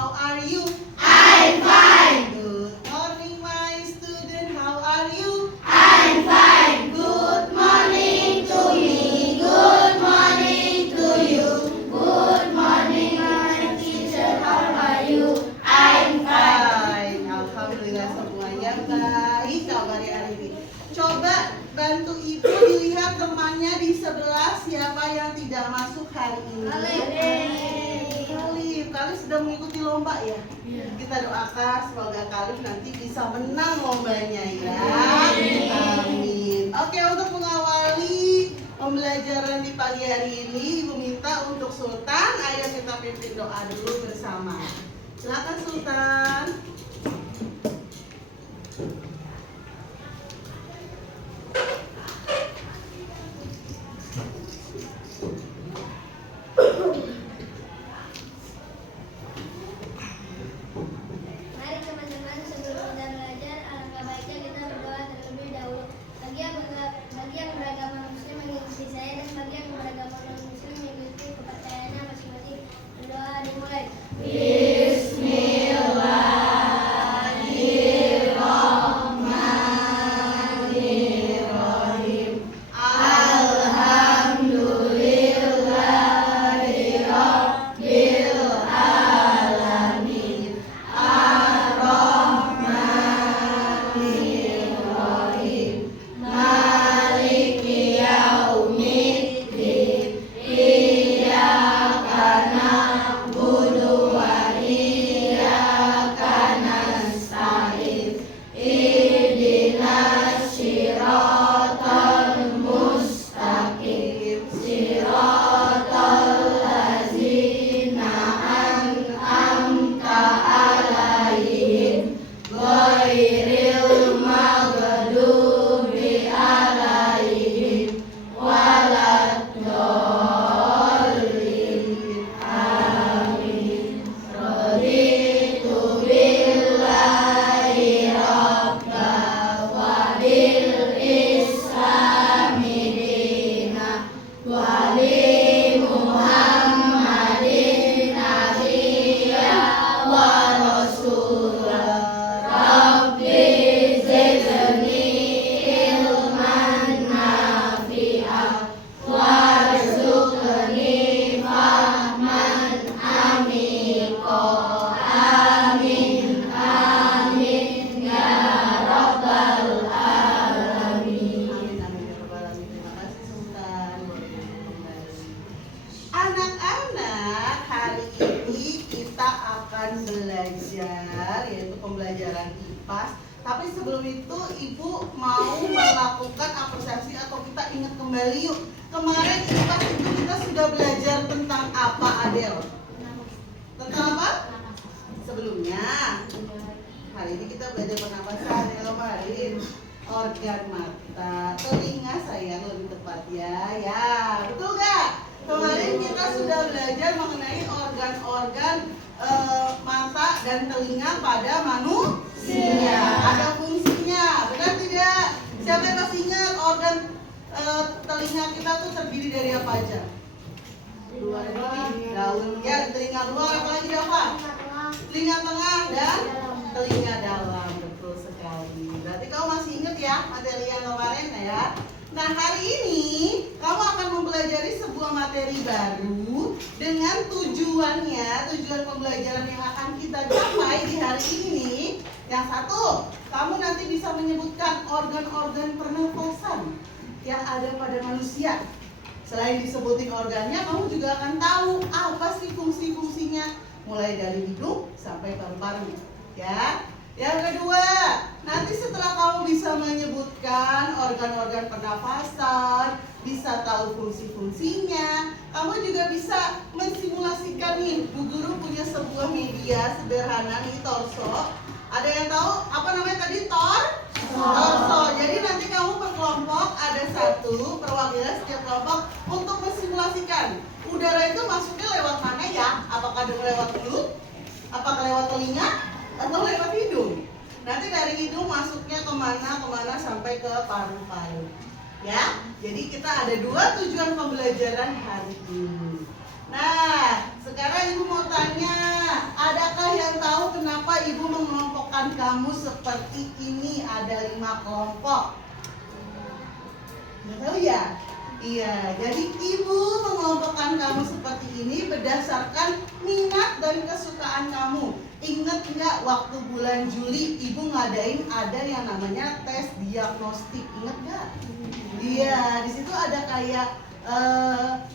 how are you? I'm fine. Good morning, my student, how are you? I'm fine. Good morning to me. Good morning to you. Good morning, my teacher. How are you? I'm fine. Alhamdulillah semuanya baik kabarnya hari ini. Coba bantu ibu dilihat temannya di sebelah siapa yang tidak masuk hari ini. Khalif sudah mengikuti lomba ya? Iya. Kita doakan semoga Khalif nanti bisa menang lombanya ya. Amin. Oke, untuk mengawali pembelajaran di pagi hari ini, Ibu minta untuk Sultan, ayo kita pimpin doa dulu bersama. Silakan Sultan. Mari teman-teman, sebelum kita belajar, alangkah baiknya kita berdoa terlebih dahulu. Bagi yang beragama Muslim mengikuti saya, dan bagi yang beragama non-Muslim mengikuti kepercayaannya masing-masing. Berdoa dimulai. Bismillahirrahmanirrahim. Alhamdulillahirabbil alamin. Ar-Rahmanirrahim. Maliki yaumiddin. Iyyaka na'budu wa iyyaka nasta'in. Ihdinas siratal mustaqim. Siratal ladzina an'amta 'alaihim ghairil maghdubi 'alaihim waladdallin. Amin. Raditu billahi rabba wa bil islami dina wa bi Muhammadin nabiyya wa rasula. Rabbi zidni ilman nafi'a warzuqni fahman amiqa. Amin amin ya rabbal alamin. Amin amin ya rabbal alamin. Terima kasih Sultan. Anak-anak, hari ini kita akan belajar, yaitu pembelajaran IPAS. Tapi sebelum itu Ibu mau melakukan apresiasi atau kita ingat kembali yuk. Kemarin IPAS itu kita sudah belajar tentang apa, Adel? Tentang apa? Sebelumnya hari ini kita belajar pernapasan ya kemarin. Organ mata, telinga sayang lebih tepat ya. Ya, betul gak? Kemarin kita sudah belajar mengenai organ-organ mata dan telinga pada manusia. Ada fungsinya, benar tidak? Siapa yang masih ingat organ telinga kita tuh terdiri dari apa aja? Luar daun ya, telinga luar, apalagi apa? Telinga tengah dan telinga dalam, betul sekali. Berarti kamu masih ingat ya materi yang kemarin ya. Nah, hari ini kamu akan mempelajari sebuah materi baru dengan tujuan pembelajaran yang akan kita capai di hari ini. Yang satu, kamu nanti bisa menyebutkan organ-organ pernafasan yang ada pada manusia. Selain disebutin organnya, kamu juga akan tahu apa sih fungsi-fungsinya, mulai dari hidung sampai paru-paru. Ya. Yang kedua, nanti setelah kamu bisa menyebutkan organ-organ pernafasan, bisa tahu fungsi-fungsinya, kamu juga bisa mensimulasikan nih. Bu Guru punya sebuah media sederhana nih, torso. Ada yang tahu apa namanya tadi? Torso. Jadi nanti kamu berkelompok, ada satu perwakilan setiap kelompok untuk mensimulasikan udara itu masuknya lewat mana ya? Apakah lewat mulut? Apakah lewat telinga? Atau lewat hidung? Nanti dari hidung masuknya kemana sampai ke paru-paru. Ya, jadi kita ada dua tujuan pembelajaran hari ini. Nah, sekarang Ibu mau tanya, adakah mengelompokkan kamu seperti ini. Ada 5 kelompok. Nggak tahu ya? Iya, jadi ibu mengelompokkan kamu seperti ini berdasarkan minat dan kesukaan kamu. Ingat nggak waktu bulan Juli ibu ngadain ada yang namanya tes diagnostik? Ingat nggak? Iya, di situ ada kayak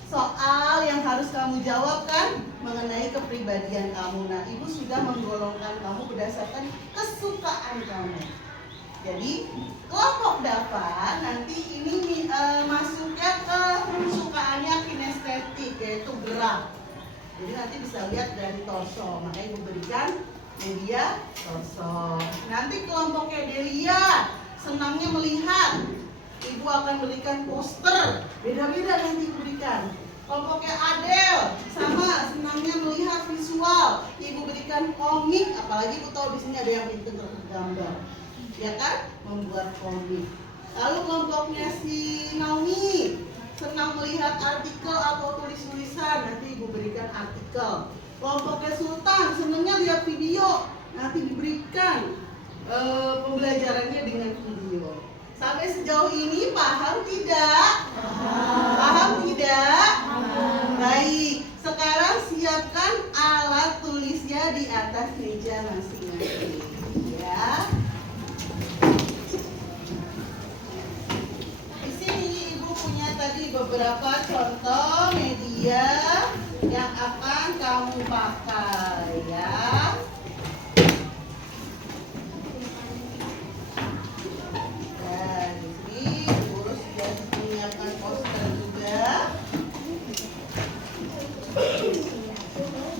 soal yang harus kamu jawab kan mengenai kepribadian kamu. Nah, ibu sudah menggolongkan kamu berdasarkan kesukaan kamu. Jadi kelompok Dava nanti ini masuknya ke kesukaannya kinestetik, yaitu gerak. Jadi nanti bisa lihat dari torso, makanya ibu berikan media torso. Nanti kelompoknya Delia senangnya melihat, ibu akan berikan poster, beda-beda nanti ibu berikan. Kelompoknya Adel sama senangnya melihat visual, ibu berikan komik, apalagi ibu tahu di sini ada yang pintar gambar, ya kan, membuat komik. Lalu kelompoknya si Naomi senang melihat artikel atau tulis-tulisan, nanti ibu berikan artikel. Kelompoknya Sultan senangnya lihat video, nanti diberikan pembelajarannya dengan video. Sampai sejauh ini paham tidak? Paham tidak? Baik, sekarang siapkan alat tulisnya di atas meja masing-masing, ya. Di sini ibu punya tadi beberapa contoh media yang akan kamu pakai, ya.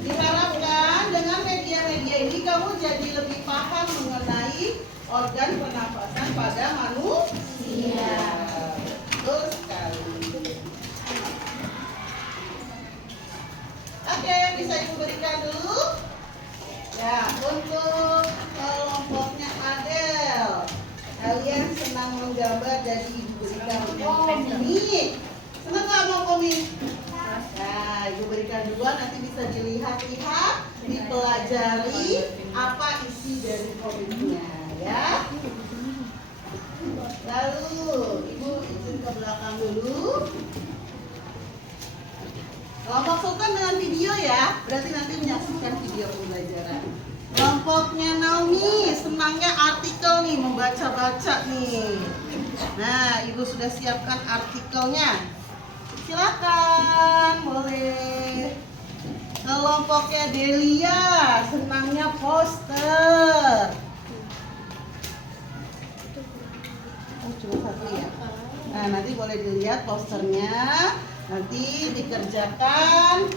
Diharapkan dengan media-media ini kamu jadi lebih paham mengenai organ pernafasan pada manusia. Betul sekali. Oke, bisa ibu berikan dulu. Ya, untuk kelompoknya Adel, kalian senang menggambar, jadi ibu berikan komik. Senang nggak mau komik? Nah, ibu berikan 2, nanti bisa dilihat-lihat, dipelajari apa isi dari komiknya, ya. Lalu, ibu izin ke belakang dulu. Kelompok Sultan dengan video ya, berarti nanti menyaksikan video pembelajaran. Kelompoknya Naomi, senangnya artikel nih, membaca-baca nih. Nah, ibu sudah siapkan artikelnya. Silakan, boleh. Kelompoknya Delia senangnya poster. Oh, cuma 1 ya. Nah, nanti boleh dilihat posternya. Nanti dikerjakan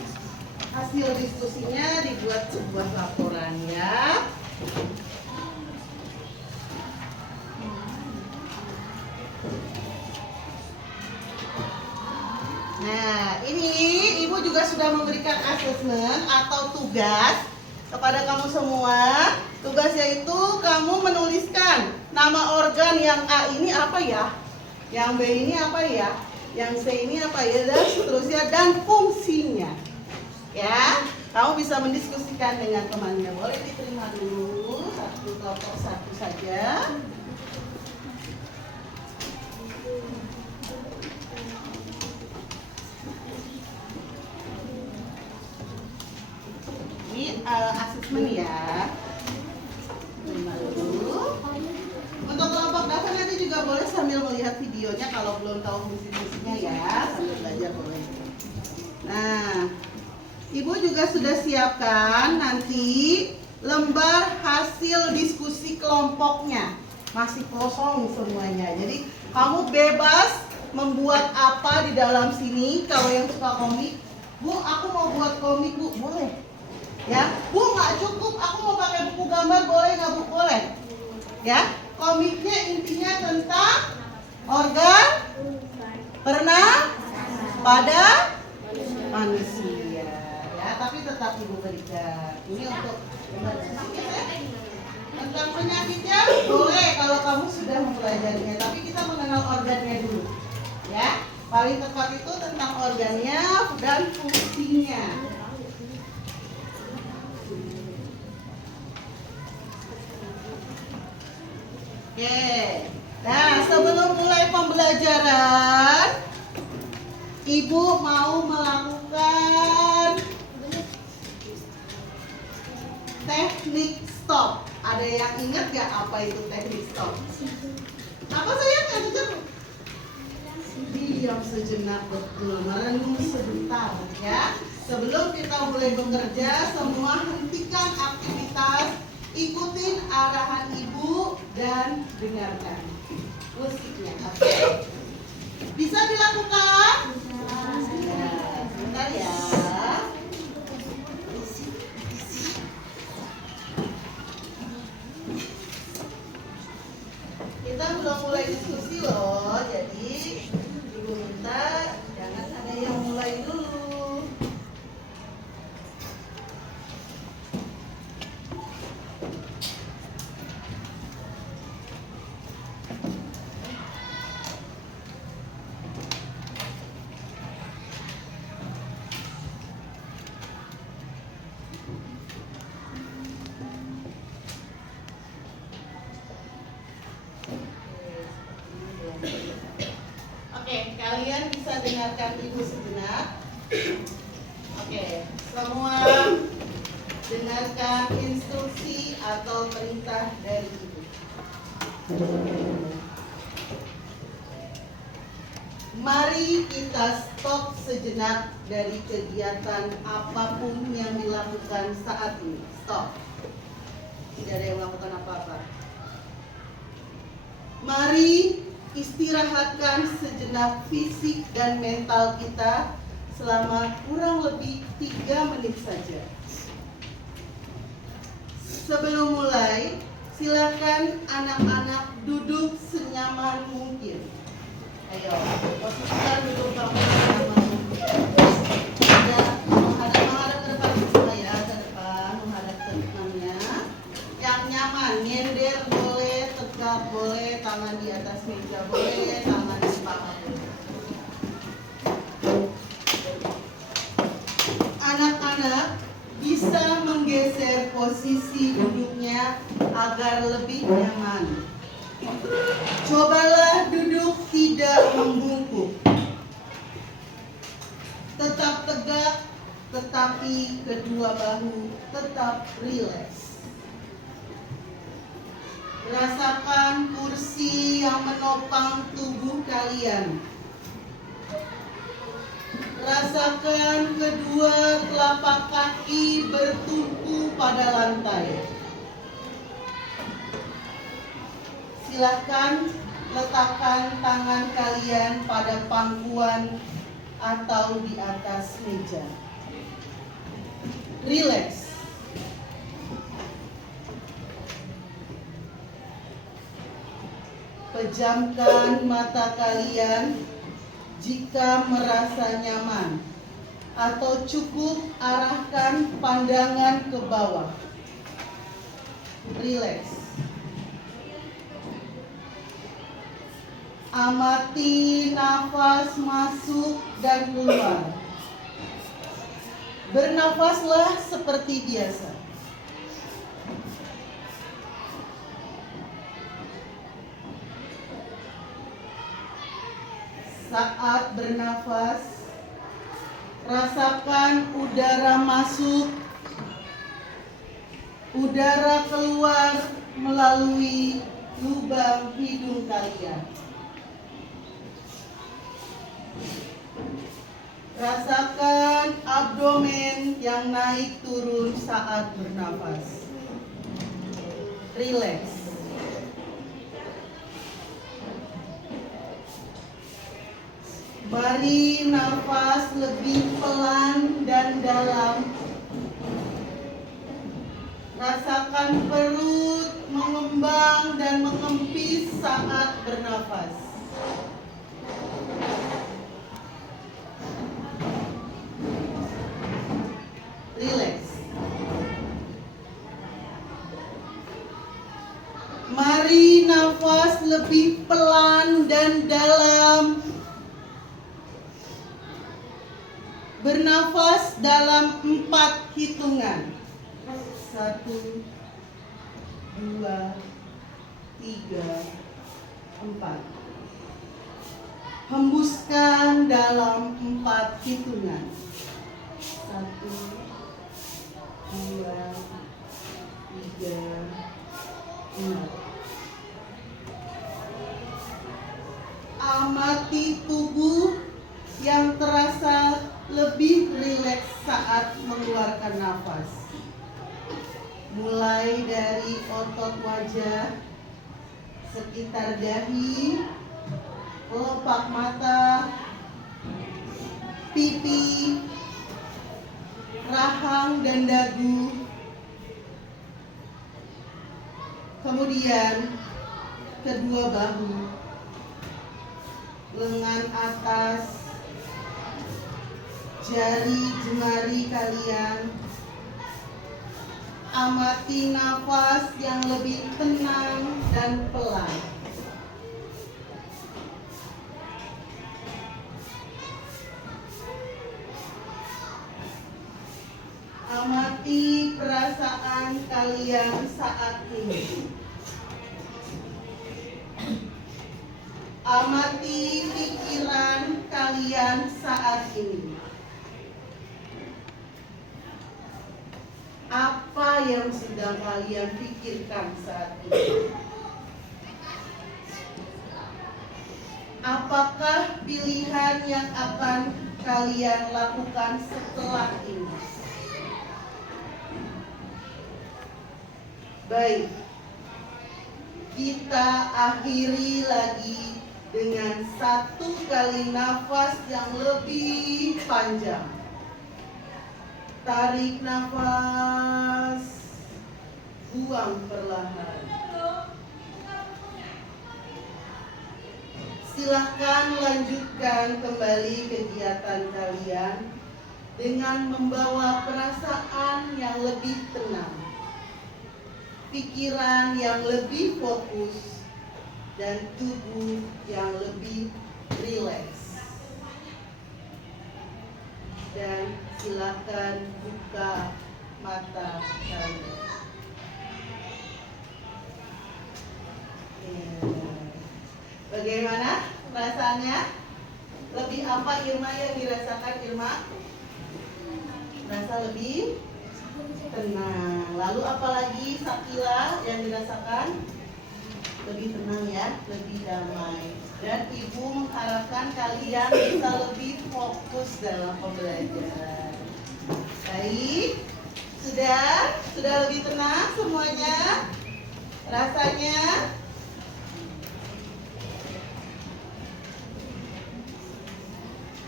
hasil diskusinya, dibuat sebuah laporan, ya. Nah, ini ibu juga sudah memberikan asesmen atau tugas kepada kamu semua. Tugasnya itu kamu menuliskan nama organ yang A ini apa ya, yang B ini apa ya, yang C ini apa ya, dan seterusnya, dan fungsinya. Ya, kamu bisa mendiskusikan dengan temannya. Boleh diterima dulu satu kelompok satu saja. Ini asesmen ya. Terima dulu. Untuk kelompok Dava nanti juga boleh sambil melihat videonya kalau belum tahu fungsi-fungsinya ya, sambil belajar boleh. Nah, ibu juga sudah siapkan nanti lembar hasil diskusi kelompoknya. Masih kosong semuanya. Jadi kamu bebas membuat apa di dalam sini. Kalau yang suka komik, Bu, aku mau buat komik, Bu, boleh. Ya, Bu, nggak cukup, aku mau pakai buku gambar, boleh nggak, Bu? Boleh. Ya, komiknya intinya tentang organ pada manusia. Ya, tapi tetap ibu berikan. Ini untuk tentang penyakitnya boleh kalau kamu sudah mempelajarinya, tapi kita mengenal organnya dulu. Ya, paling tepat itu tentang organnya dan fungsinya. Oke. Nah, sebelum mulai pembelajaran, Ibu mau melakukan teknik stop. Ada yang ingat gak apa itu teknik stop? Apa sayang? Diam sejenak, betul, merenung sebentar ya. Sebelum kita mulai bekerja, semua hentikan aktivitas, ikutin arahan Ibu dan dengarkan musiknya. Oke? Bisa dilakukan? Ya, sebentar ya. Kita belum mulai diskusi loh, jadi Ibu minta jangan ada yang mulai dulu. Oke, kalian bisa dengarkan Ibu sejenak. Oke, semua dengarkan instruksi atau perintah dari Ibu. Mari kita stop sejenak dari kegiatan apapun yang dilakukan saat ini. Stop. Tidak ada yang melakukan apa-apa. Mari istirahatkan sejenak fisik dan mental kita selama kurang lebih 3 menit saja. Sebelum mulai, silakan anak-anak duduk senyaman mungkin. Ayo, posisikan duduk kamu senyaman mungkin. Ya, menghadap ke depan semua ya, ke depan, menghadap ke depannya. Yang nyaman, nyender boleh, tegak boleh, tangan di atas meja boleh, tangan di paha boleh. Anak-anak bisa menggeser posisi duduknya agar lebih nyaman. Cobalah duduk tidak membungkuk. Tetap tegak, tetapi kedua bahu tetap rileks. Rasakan kursi yang menopang tubuh kalian. Rasakan kedua telapak kaki bertumpu pada lantai. Silakan letakkan tangan kalian pada pangkuan atau di atas meja. Rileks. Pejamkan mata kalian jika merasa nyaman, atau cukup arahkan pandangan ke bawah. Rileks. Amati nafas masuk dan keluar. Bernafaslah seperti biasa. Saat bernafas, rasakan udara masuk, udara keluar melalui lubang hidung kalian. Rasakan abdomen yang naik turun saat bernafas. Rileks. Beri nafas lebih pelan dan dalam. Rasakan perut mengembang dan mengempis saat bernafas. Rileks. Mari nafas lebih pelan dan dalam. Bernafas dalam 4 hitungan. 1, 2, 3, 4. Hembuskan dalam 4 hitungan. 1, 2, 3, 4. Amati tubuh yang terasa lebih rileks saat mengeluarkan nafas. Mulai dari otot wajah, sekitar dahi, kelopak mata, pipi, rahang dan dagu. Kemudian kedua bahu, lengan atas, jari jemari kalian. Amati nafas yang lebih tenang dan pelan. Amati perasaan kalian saat ini. Amati pikiran kalian saat ini. Apa yang sedang kalian pikirkan saat ini? Apakah pilihan yang akan kalian lakukan setelah ini? Baik, kita akhiri lagi dengan 1 kali nafas yang lebih panjang. Tarik nafas, buang perlahan. Silahkan lanjutkan kembali kegiatan kalian dengan membawa perasaan yang lebih tenang, pikiran yang lebih fokus, dan tubuh yang lebih rileks. Dan silakan buka mata kalian. Bagaimana perasaannya? Lebih apa Irma yang dirasakan, Irma? Rasa lebih tenang. Lalu apalagi Sakila yang dirasakan? Lebih tenang ya, lebih damai. Dan Ibu mengharapkan kalian bisa lebih fokus dalam pembelajaran. Baik, sudah lebih tenang semuanya? Rasanya?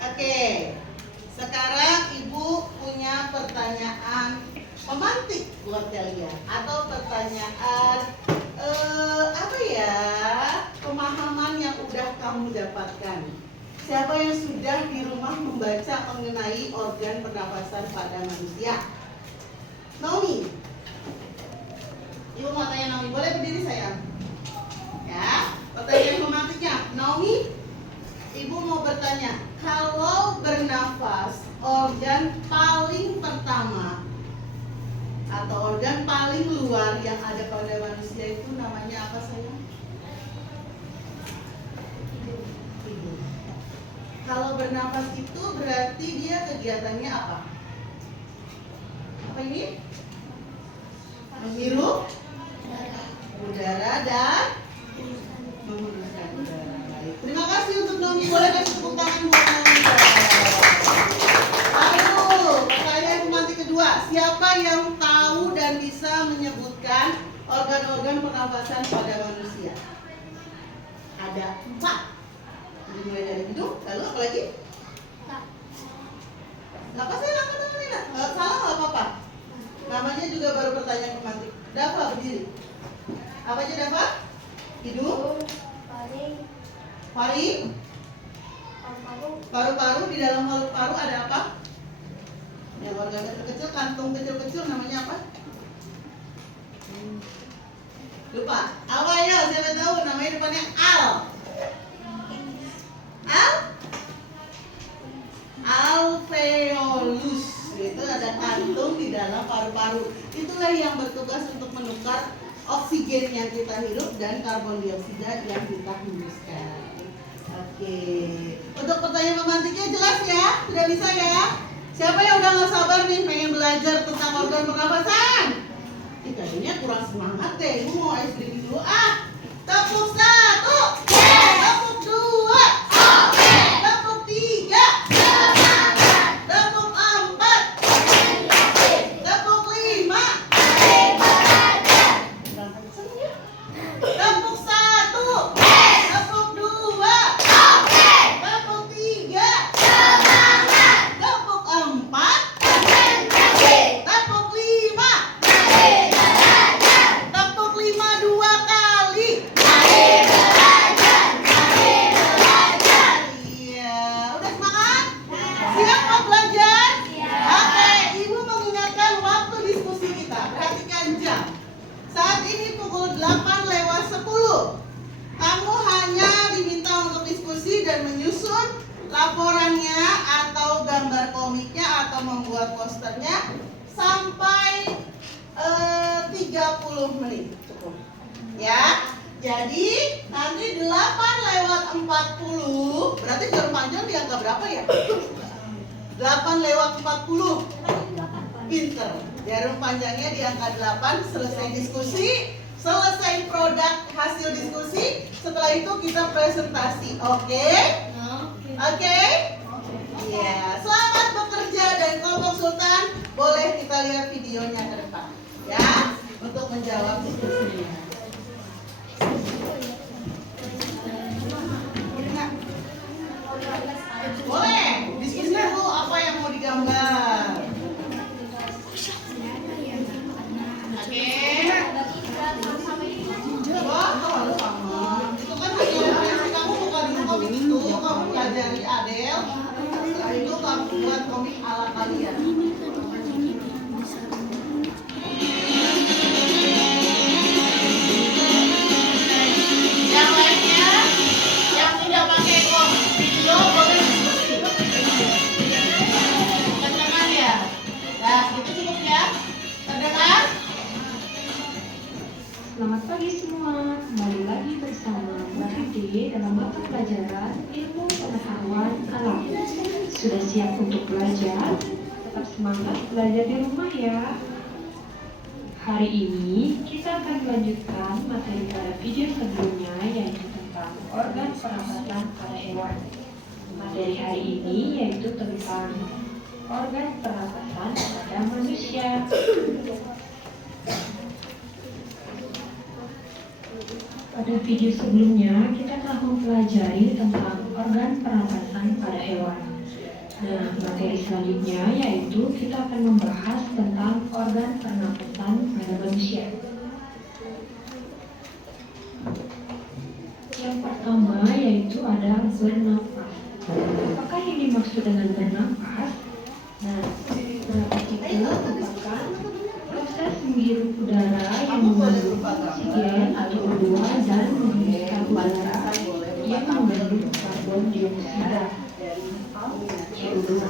Oke, sekarang Ibu punya pertanyaan pemantik buat kalian, atau pertanyaan apa ya, pemahaman yang udah kamu dapatkan. Siapa yang sudah di rumah membaca mengenai organ pernapasan pada manusia? Naomi, Ibu mau tanya Naomi, boleh berdiri sayang? Ya, pertanyaan pemantiknya, Naomi, Ibu mau bertanya, kalau bernafas, organ paling pertama atau organ paling luar yang ada pada manusia itu namanya apa sayang? Hidung. Kalau bernafas itu berarti dia kegiatannya apa? Apa ini? Menghirup udara dan menghembuskan udara. Baik. Terima kasih untuk Naomi. Boleh kasih tepuk tangan buat Naomi. Lalu pertanyaan pemantik kedua, siapa yang tahu dan bisa menyebutkan organ-organ pernapasan pada manusia? Ada 4. Dimulai dari hidung, lalu apa lagi? Nggak saya nggak kenal Nina. Salah nggak apa-apa. Namanya juga baru pertanyaan pemantik. Dava berdiri. Apa aja Dava? Hidung, paru, paru-paru. Di dalam paru-paru ada apa? Yang organ kecil-kecil, kantung kecil-kecil namanya apa? Lupa. Apa ya? Siapa tahu namanya depannya al. Alveolus. Itu ada kantung di dalam paru-paru. Itulah yang bertugas untuk menukar oksigen yang kita hirup dan karbon dioksida yang kita hembuskan. Oke, untuk pertanyaan pemantiknya jelas ya? Sudah bisa ya? Siapa yang udah gak sabar nih pengen belajar tentang organ pernapasan? Ini kayaknya kurang semangat deh, ibu mau ice cream dulu ah. Tepuk 1, tepuk 2, tepuk 3, tepuk 4, tepuk 5. Tepuk 1, tepuk 2, tepuk 3, tepuk 4, tepuk 5. Tepuk 5 2 kali. Iya, udah semangat? Siap mau belajar? Oke, ibu mengingatkan waktu diskusi kita. Perhatikan jam. Saat ini pukul 8:10. Kamu hanya diminta untuk diskusi dan menyusun laporannya atau gambar komiknya atau membuat posternya sampai 30 menit cukup. Ya. Jadi nanti 8:40 berarti jarum panjang di angka berapa ya? 8:40. Pinter. Jarum panjangnya di angka 8, selesai diskusi, selesai produk hasil diskusi, setelah itu kita presentasi. Oke? Oke? Iya, selamat bekerja dan kelompok Sultan. Boleh kita lihat videonya ke depan ya, untuk menjawab diskusinya. Boleh, diskusi dulu apa yang mau digambar. Coba kalau sama, itu kan hasil referensi kamu buka dulu komik itu, kamu pelajari Adel. Setelah itu kamu buat komik ala kalian. Yang lainnya, yang tidak pakai video boleh diskusi. Kedengar ya? Nah, itu cukup ya. Terdengar? Selamat pagi semua, kembali lagi bersama Mbak Ade dalam mata pelajaran ilmu pengetahuan alam. Sudah siap untuk belajar? Tetap semangat belajar di rumah ya. Hari ini kita akan melanjutkan materi pada video sebelumnya yaitu tentang organ pernapasan pada hewan. Materi hari ini yaitu tentang organ pernapasan pada manusia. Pada video sebelumnya, kita telah mempelajari tentang organ pernapasan pada hewan. Nah, materi selanjutnya yaitu kita akan membahas tentang organ pernapasan pada manusia. Yang pertama yaitu ada bernapas. Apakah yang dimaksud dengan bernapas? Nah, bernapas itu merupakan proses menghirup udara yang mengandung oksigen atau O2 dan menghembuskan udara yang mengandung karbon dioksida CO2.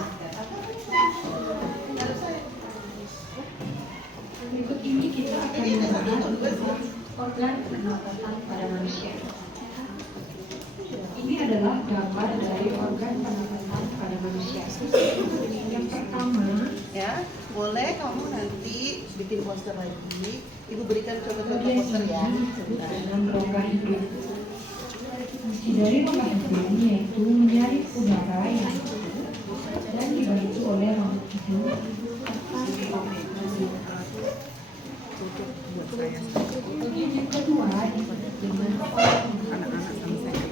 Berikut ini kita akan membahas tentang organ pernapasan pada manusia. Ini adalah gambar dari organ pernapasan pada manusia. Yang pertama, Ya, boleh kamu nanti bikin poster lagi. Ibu berikan contoh-contoh poster ya. Sebentar. dengan rongga hidung. Fungsi dari rongga hidung yaitu menyaring udara yang masuk dan dibantu oleh rongga hidung. Bagian yang kedua disebut dengan anak-anak sama saya.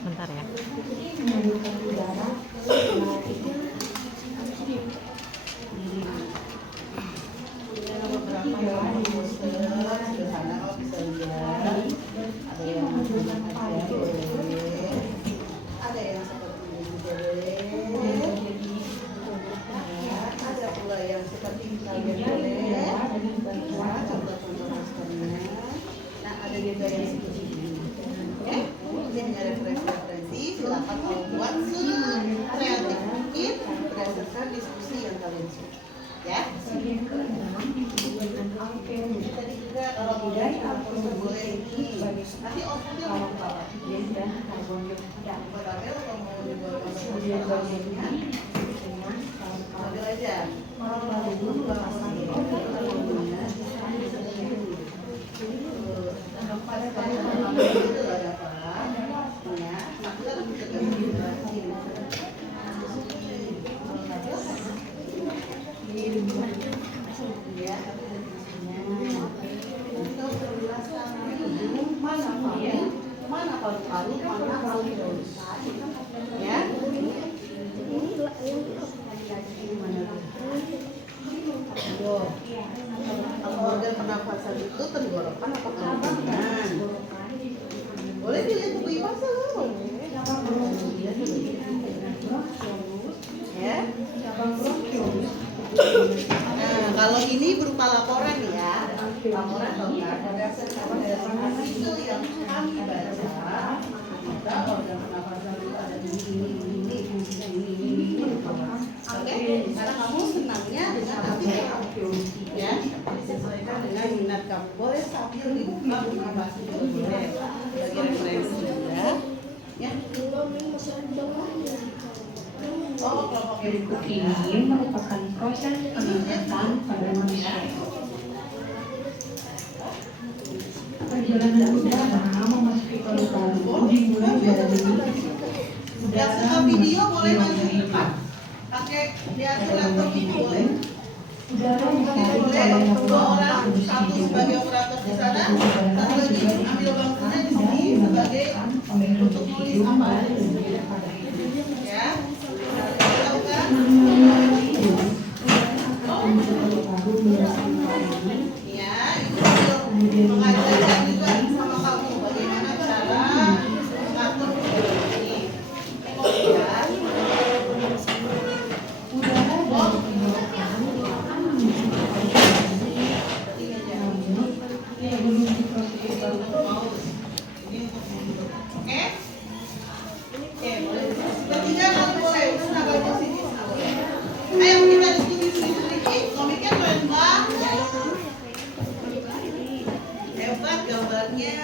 Bentar ya. Ini menyalurkan udara setelah itu. Beberapa poster sederhana kalau bisa lihat. Ada yang ada yang seperti ini juga boleh. Ya, ada pula yang seperti kalian boleh. Nah, contoh-contoh posternya. Nah, ada juga yang seperti ini. Oke, ini hanya referensi-referensi. Silakan kalau buat kreatif. Budaya alkohol ini sebagai Nanti outputnya kalau apa? oksigen dan karbon dioksida. Buat apa lo kalau mau dibuat Kemudian bagian ini dengan ambil aja. lalu melakukan pembunuhnya Pada kali itu ada apa? Ya, kita lebih ya. Untuk penjelasan mana paru-paru, mana alveolus. Ya. Kalau organ pernafasan itu tenggorokan apa kerongkongan? Boleh dilihat buku IPAS loh. Ya. Nah, kalau ini berupa laporan ya, laporan lengkap berdasarkan artikel yang kami baca. Kita organ pernafasan itu ada ini. Oke, karena kamu senangnya dengan artikel ya, disesuaikan dengan minat kamu. Boleh sambil dibuka buku IPAS itu boleh bagi referensi ya. Ya. Oh, kelompok berikut ini merupakan proses pengangkatan pada manusia. Perjalanan udara memasuki paru-paru dimulai dari yang suka video boleh maju ke depan. Pakai diatur laptop ini boleh. udara disaring Boleh oleh dua orang, laporan satu sebagai operator di sana, satu lagi ambil bangkunya di sini sebagai untuk nulis apa. Ya. Lakukan. Ya, itu mengajarkan juga sama kamu bagaimana cara mengatur ini. Kemudian, oke? Oke, boleh. Ketiga kalau boleh, udah nggak posisi, boleh. Ayo kita diskusi sedikit. Komiknya keren banget. Hebat gambarnya.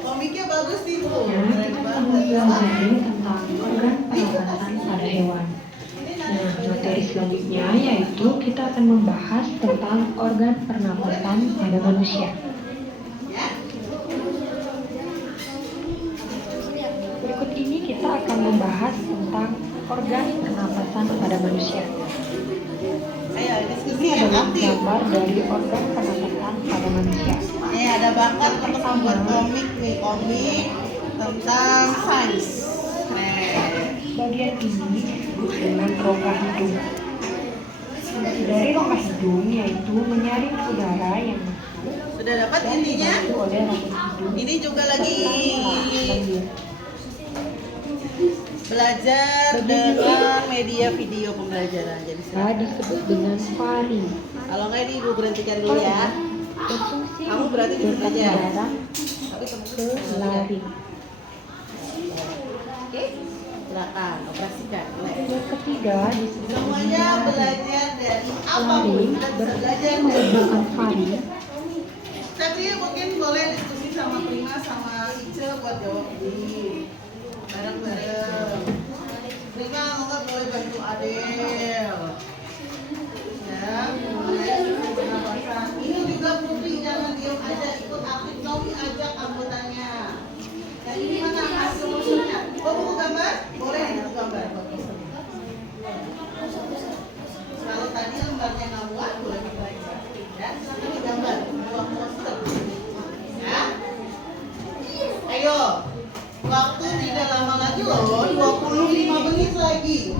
Komiknya bagus nih bu. Keren banget. Belajar tentang organ pernafasan pada hewan. Nah, materi selanjutnya yaitu kita akan membahas tentang organ pernafasan pada manusia. Berikut ini kita akan membahas tentang organ pernafasan pada manusia. Ayo diskusi Ini yang adalah aktif. gambar dari organ pernafasan pada manusia. Ada bakat untuk membuat komik nih, komik tentang sains. Bagian ini disebut dengan rongga hidung. Dari rongga hidung yaitu menyaring udara yang Sudah dapat intinya? dibantu oleh rambut hidung. Ini juga lagi belajar dengan media video pembelajaran. Jadi Disebut dengan vari. kalau nggak ini ibu berhentikan dulu ya. Berfungsi Kamu berarti di untuk sebelah aja. udara Tapi ke laring. Oke, silakan operasikan. Yang ketiga disebut Semuanya dengan belajar dari apapun. laring. Kita bisa Berfungsi belajar dari menggunakan vari. Tapi mungkin boleh diskusi sama Prima sama Ice buat jawab ini bareng-bareng. Prima nggak boleh bantu Adel. Ya, mulai pernapasan. Ini juga Putri jangan diam aja, ikut aktif Nomi ajak anggotanya. Yang ini mana hasil motionnya? Oh buku gambar? Boleh buku gambar. Kalau tadi lembarnya nggak muat boleh dibaca. Ya, silakan digambar buah poster. Ya. Ayo. Waktu tidak lama lagi loh, 25 menit lagi.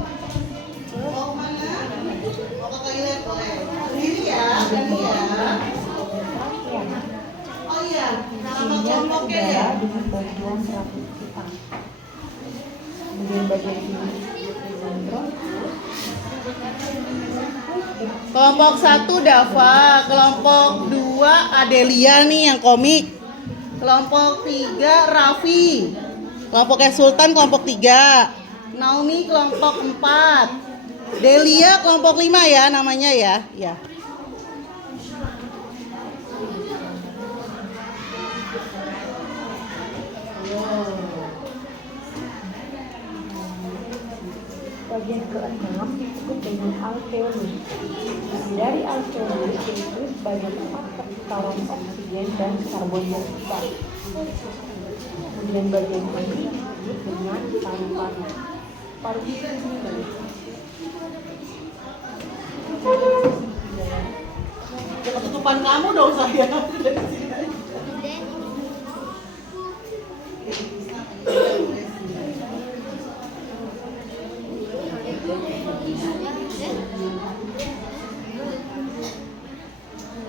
Mau mana? Mau ke toilet boleh. Sendiri ya, ganti ya. Oh iya, nama kelompoknya ya. Dengan bantuan rambut hitam. Kemudian bagian ini disebut dengan bronkus. Kelompok 1 Dava, kelompok 2 Adelia nih yang komik. Kelompok 3 Raffi. Kelompoknya Sultan kelompok 3. Naomi kelompok 4. Delia kelompok 5 ya namanya ya. Ya. bagian ke-6 disebut dengan alveolus. Dari alveolus yaitu sebagai tempat pertukaran oksigen dan karbon dioksida. Kemudian bagian ini disebut dengan paru-paru. Paru-paru Ketutupan kamu dong saya.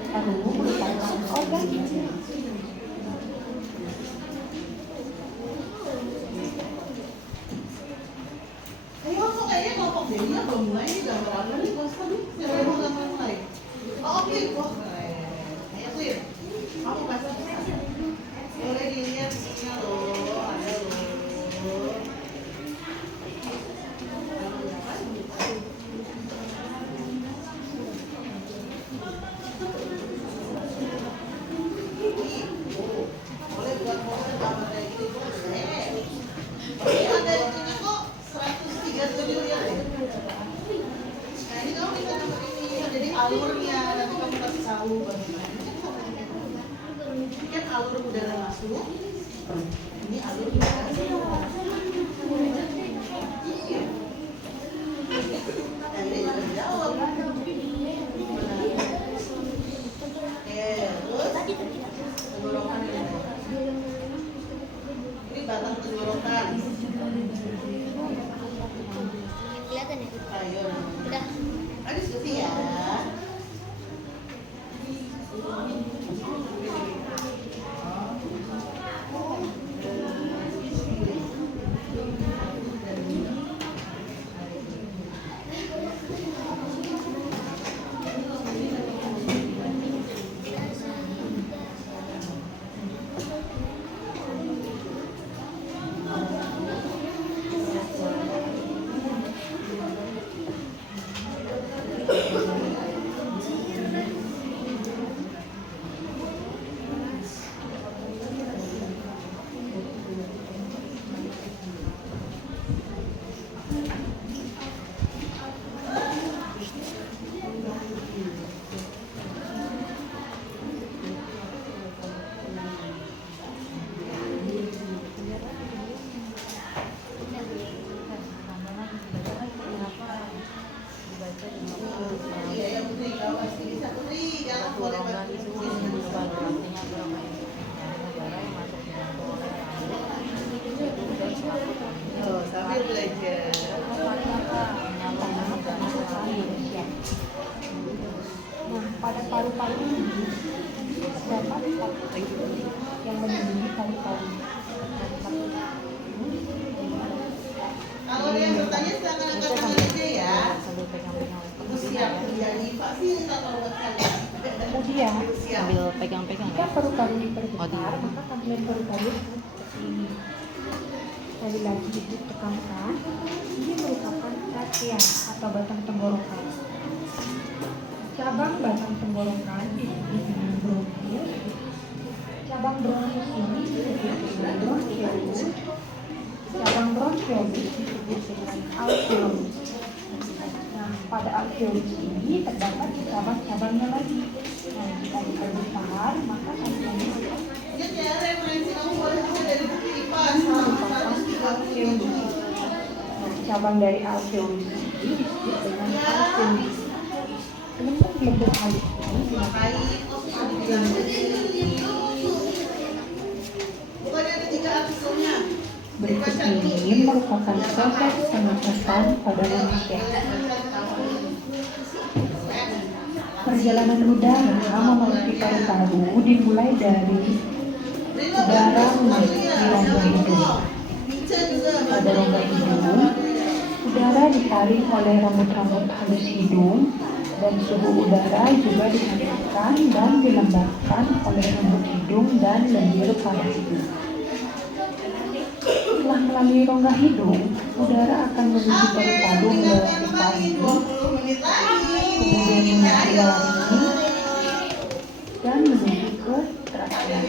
paru merupakan organ Ayo, kok kayaknya kelompok D-nya belum mulai nih, gambar apa nih, Bos? Tadi siapa yang mau gambar mulai? Oh, oke, wah keren. Ayo, Clear. Kamu baca bisa? Boleh dilihat isinya loh, ada loh. Boleh buat foto gambar kayak gini, boleh. Tapi ada itunya kok 103 triliun ya. Nah ini kamu bisa gambar ini, jadi alurnya nanti kamu kasih tahu bagaimana. Ini kan alur udara masuk, ini alur udara keluar. Iya. Nah ini juga dijawab. Oke, terus tenggorokan ini. Ini batang tenggorokan. Kelihatan ya? Ayo. Udah. Ada diskusi ya. Iya, yang putri kau pasti bisa putri, jangan boleh Oh, sambil belajar. Nah, pada paru-paru ini terdapat satu yang melindungi paru-paru. Kalau ada yang bertanya silakan angkat tangan aja ya. Aku siap menjadi fasilitator kalau buat kalian. Kemudian, Siap. Sambil pegang-pegang jika ya. paru-paru diperbesar, Oh, maka tampilan paru-paru seperti ini. Sekali lagi ibu tekankan, ini merupakan trachea atau batang tenggorokan. Cabang batang tenggorokan disebut dengan bronkius. Cabang bronkius ini disebut dengan bronchiolus. Cabang bronchiolus disebut dengan alveolus. Nah, pada alveolus ini terdapat cabang-cabangnya lagi. Nah, jika diperbesar, maka tampilannya akan Ingat ya, referensi kamu boleh baca dari buku IPA merupakan 130. alveolus. Nah, cabang dari alveolus ini disebut dengan alveolus. Teman-teman belajar hal ini Baik, oh, dibilang bukannya ada 3 artikelnya. berikut ini merupakan proses pernafasan pada manusia. Perjalanan udara memenuhi paru-paru dimulai dari udara memasuki rongga hidung. Pada rongga hidung, udara ditarik oleh rambut-rambut halus hidung dan suhu udara juga dihasilkan dan dilembabkan oleh rambut hidung dan lendir pada hidung. Setelah melalui rongga hidung, udara akan menuju paru-paru melewati paru, kemudian menuju laring dan menuju ke trachea.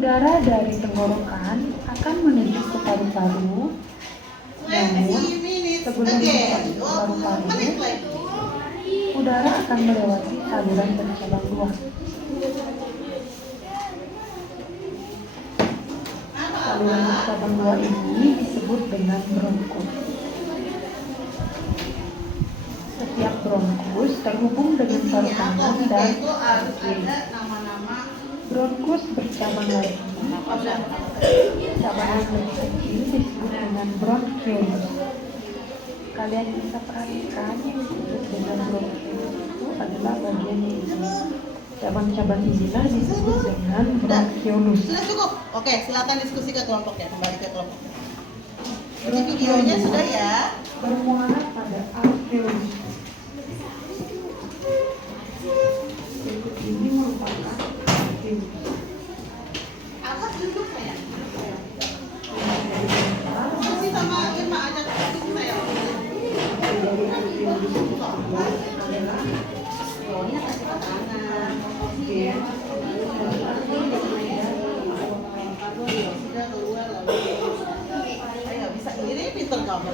Udara dari tenggorokan akan menuju ke paru-paru. Namun, 20 minutes sebelum again. sampai ke 20 paru-paru, menit lagi. udara akan melewati saluran bercabang dua. Saluran bercabang dua ini disebut dengan bronkus. Setiap bronkus terhubung dengan paru-paru Intinya dan itu harus bronkium. ada nama-nama Bronkus bercabang lagi. Cabang yang lebih kecil disebut dengan bronkiolus. Kalian bisa perhatikan yang disebut dengan bronkiolus itu adalah bagian ini. Cabang-cabang inilah disebut dengan bronkiolus. Sudah cukup. Oke, silakan diskusi ke kelompok ya, kembali ke kelompok. Jadi videonya sudah ya. Bermuara pada alveolus. Berikut ini merupakan alveolus. Apa duduk saya? Diskusi sama Irma ajak diskusi saya. Dari alveolus itu adalah Ini kasih tangan. Sudah keluar lalu. Saya nggak bisa ini pinter kamu.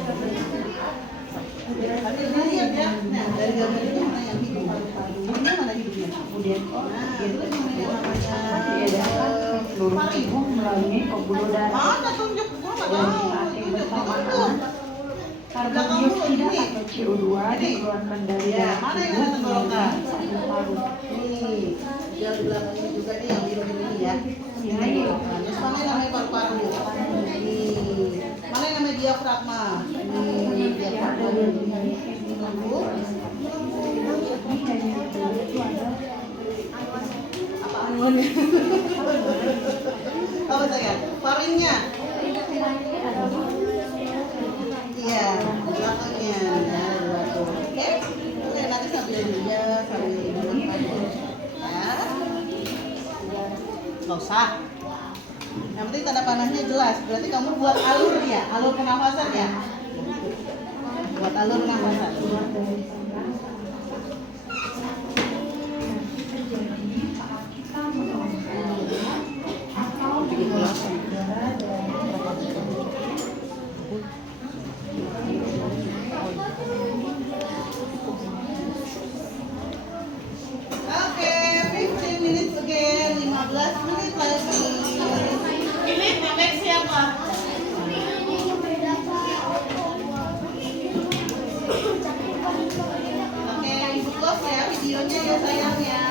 Tapi ini lihat ya. Nah, dari gambar itu mana yang hidup? Ini mana hidupnya? kemudian Nah, terus mana yang namanya? diedarkan ke seluruh tubuh melalui pembuluh darah. Mana tunjuk? Gua nggak Dan tahu. saat yang Tunjuk, bersamaan tunjuk. karbon dioksida atau CO2 dikeluarkan dari Ya, dalam mana yang tubuh ada tenggorokan? melalui paru-paru. Nih, dia di belakang ini juga nih yang biru-biru ini ya. Ini tenggorokan. Terus mana yang namanya paru-paru? Nih, mana yang namanya diafragma? Nih, diafragma. Lalu, apa angonnya? Apa sayang? Faringnya? Iya, belakangnya. Nah, dua tuh. Oke? Oke, nanti sambil dia sambil makan. Ya. Nggak usah. Yang penting tanda panahnya jelas. Berarti kamu buat alur ya, alur pernafasan ya. Buat alur pernafasan. Oke, 15 minutes again, 15 menit lagi. Ini bebek siapa? Oke, ibu close ya videonya ya sayang ya.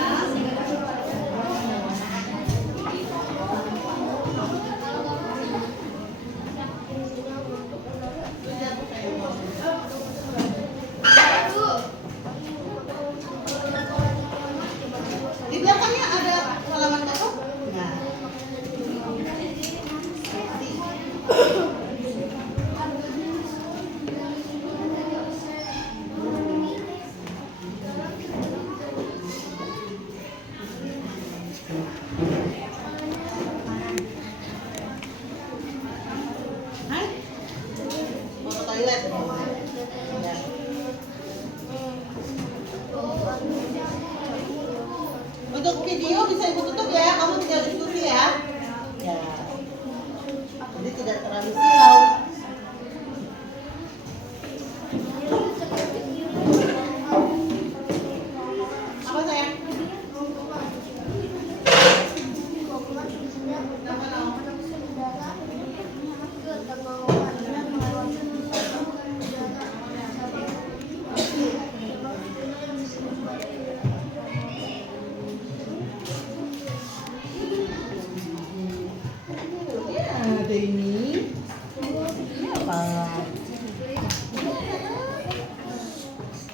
Di belakangnya ada halaman kosong. Nah. Hai. Mau ke toilet. Ya. Untuk video bisa ibu tutup ya, kamu tinggal diskusi ya. Ya. Jadi tidak terlalu silau. Apa sayang? Kenapa no? Ya, ada ini. Ini apa?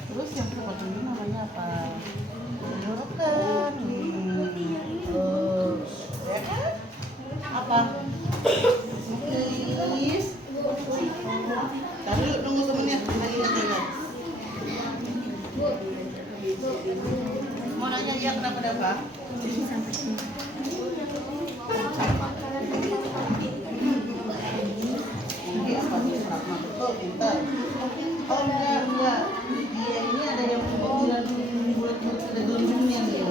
Terus yang seperti ini namanya apa? Tenggorokan. Oh, ya kan? Apa? Please. Tadi nunggu semenit, lagi ingat. Mau nanya dia kenapa dapat? Ini apa sih pragma? Betul, pintar. Oh enggak. Dia ini ada yang bulat-bulat, ada gelembungnya dia.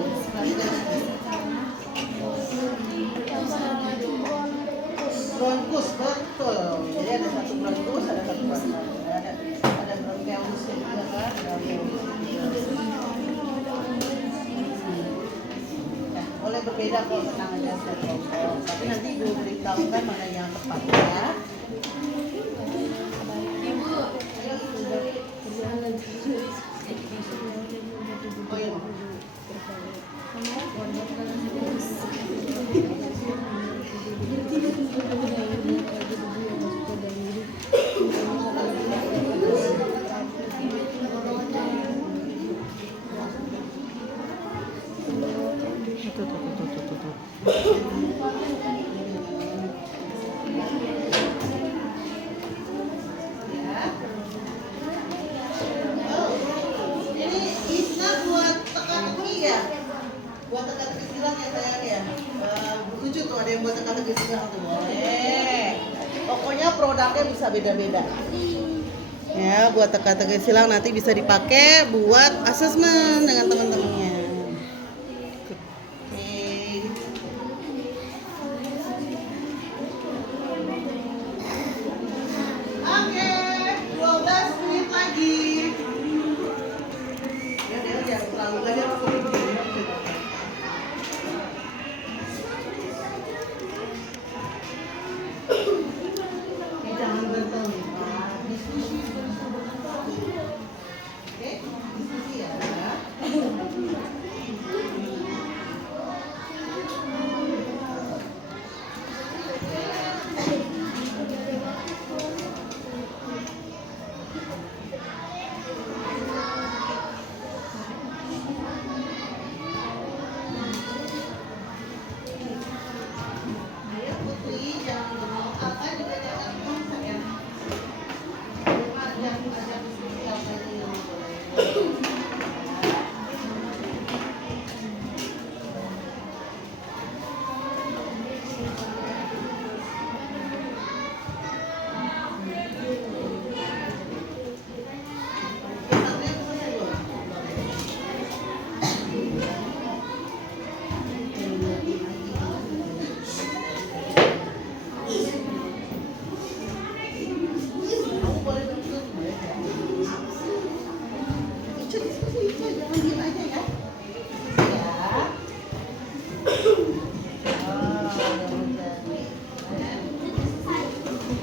boleh berbeda kok, tenang aja setiap kelompok. Tapi nanti ibu beritahukan mana yang tepat ya. Ibu, oh iya. Ini Isna buat teka-teki ya? Buat teka-teki silang ya sayang ya? Lucu tuh, ada yang buat teka-teki silang tuh. Boleh. Pokoknya produknya bisa beda-beda. Ya, buat teka-teki silang nanti bisa dipakai buat asesmen dengan teman-temannya. Oke. Oke, 12 menit lagi. Ya, terlalu belajar. Jangan berterlibat, diskusi. Oke, diskusi ya. Ayo Putri, jangan bengong. Alka juga jangan bengong sayang. Ajak diskusi apa aja yang boleh. Kamu boleh berdua boleh ya. Diskusi itu jangan diem aja ya. Diskusi ya.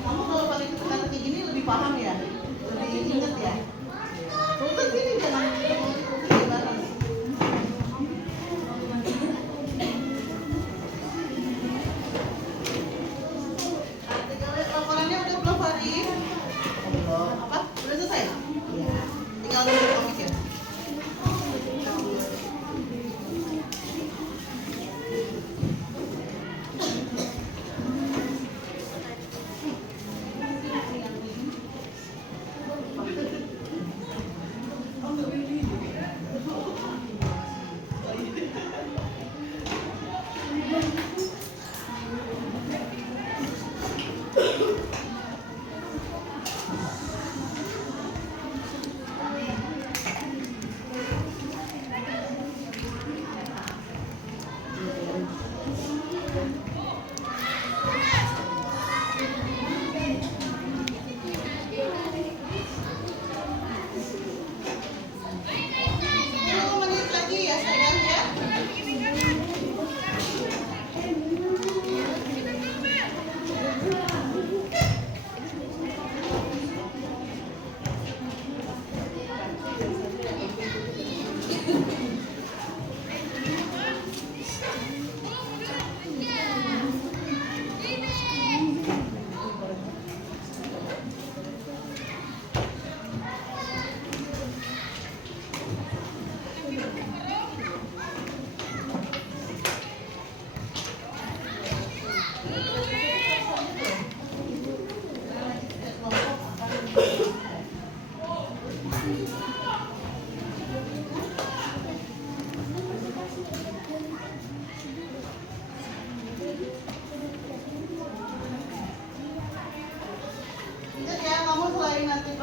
Kamu kalau paling teka-teki gini lebih paham ya, lebih inget ya. Sultan sini jangan bareng. Laporannya udah belum Fari? Belum. Apa? Udah selesai? Iya. Tinggal nunggu komik ya.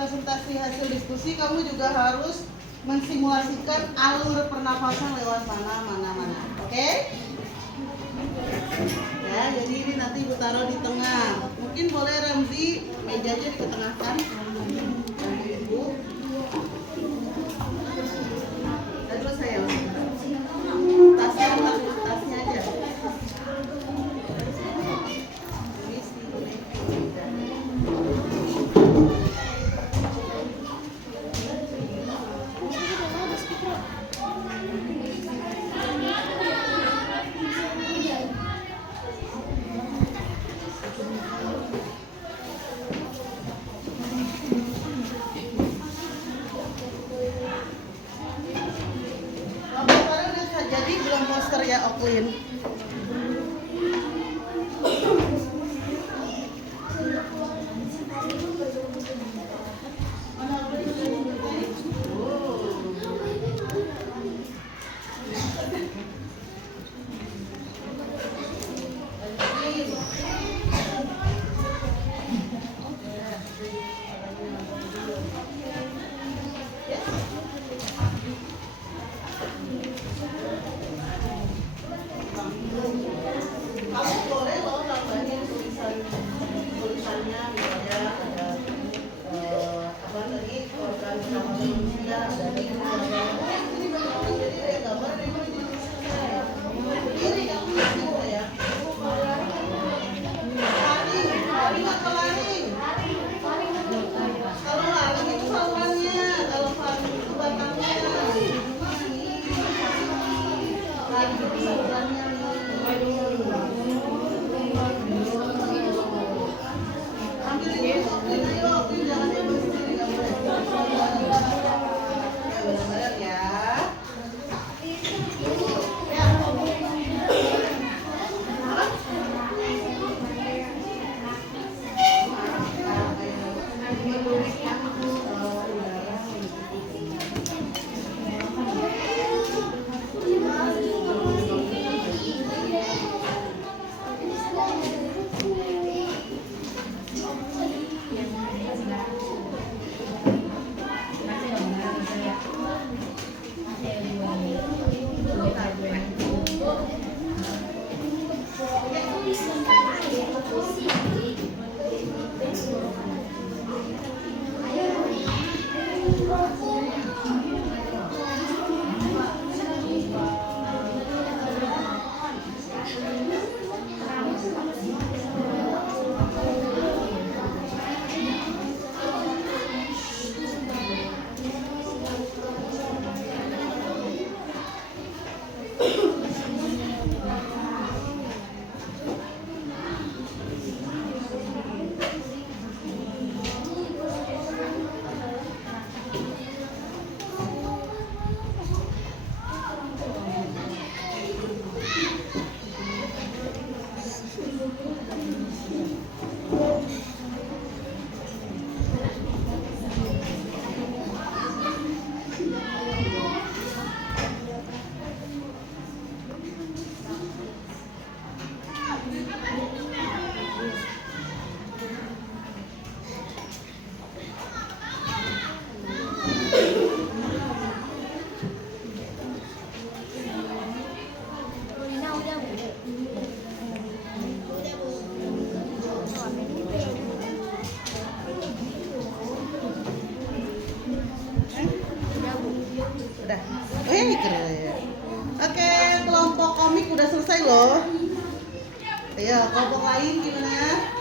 presentasi hasil diskusi, kamu juga harus mensimulasikan alur pernafasan lewat mana. Oke? Ya, jadi ini nanti Ibu taruh di tengah. Mungkin boleh Ramzi mejanya diketengahkan. Ibu. Dan terus saya tasnya aja. master ya, Oklin. Kamu boleh loh tambahin tulisannya, misalnya ada apa tadi, program bersama manusia, ada ini jadi ada gambar dari manusia ya. Ini kamu isi ya. Lari atau lari? Kalau lari itu salurannya, kalau lari itu batangnya. Lari itu salurannya. Ambil ini, ayo, jangan diambil sendiri, nggak boleh. Ya, benar-benar ya. Udah. Oh ini keren. Oke, kelompok komik udah selesai loh. Ayo, kelompok lain gimana?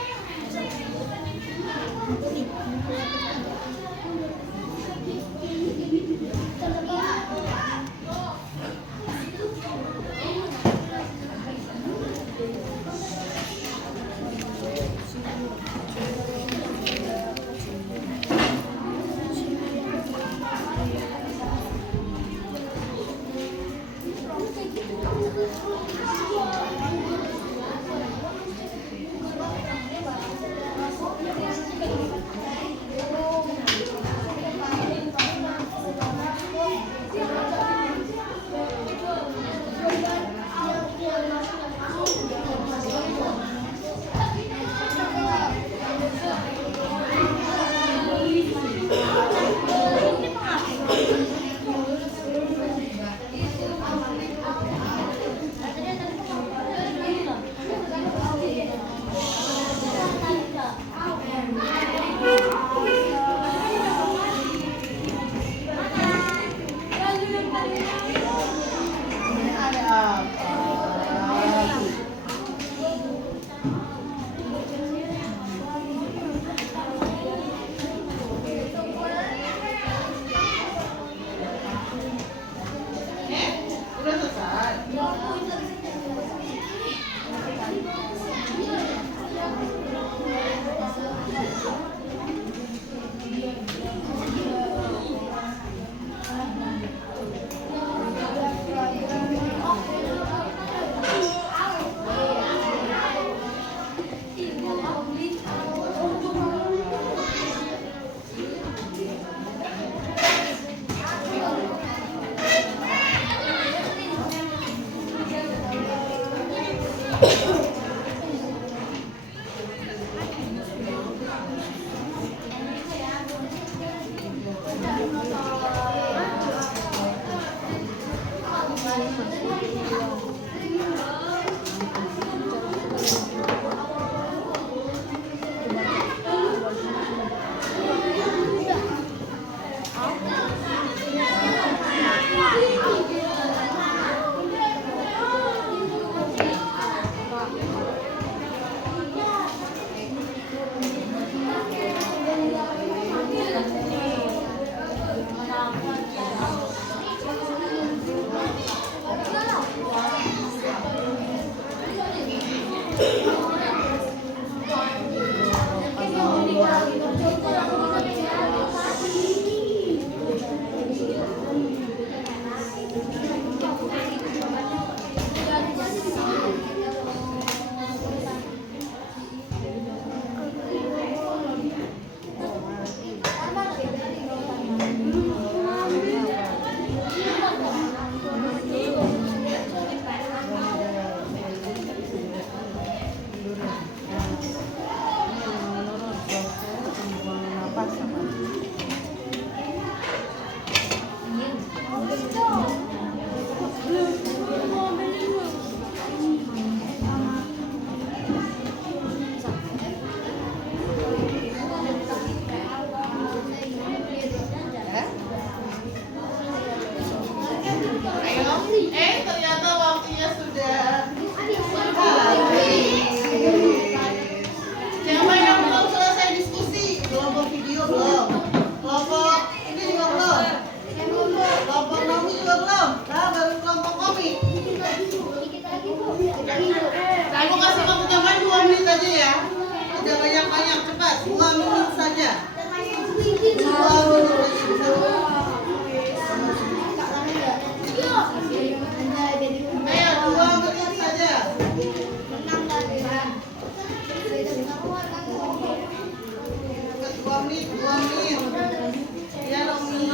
Ternyata waktunya sudah habis. Siapa yang belum selesai diskusi? Kelompok video belum? Kelompok ini juga belum? Kelompok Naomi juga belum? Nah, baru kelompok komik. Aku kasih kamu zaman 2 menit aja ya. Tidak banyak-banyak, cepat. 2 menit saja. 2 menit aja. Ayo 2 menit saja. 2 menit, 2 menit. Ya Romi.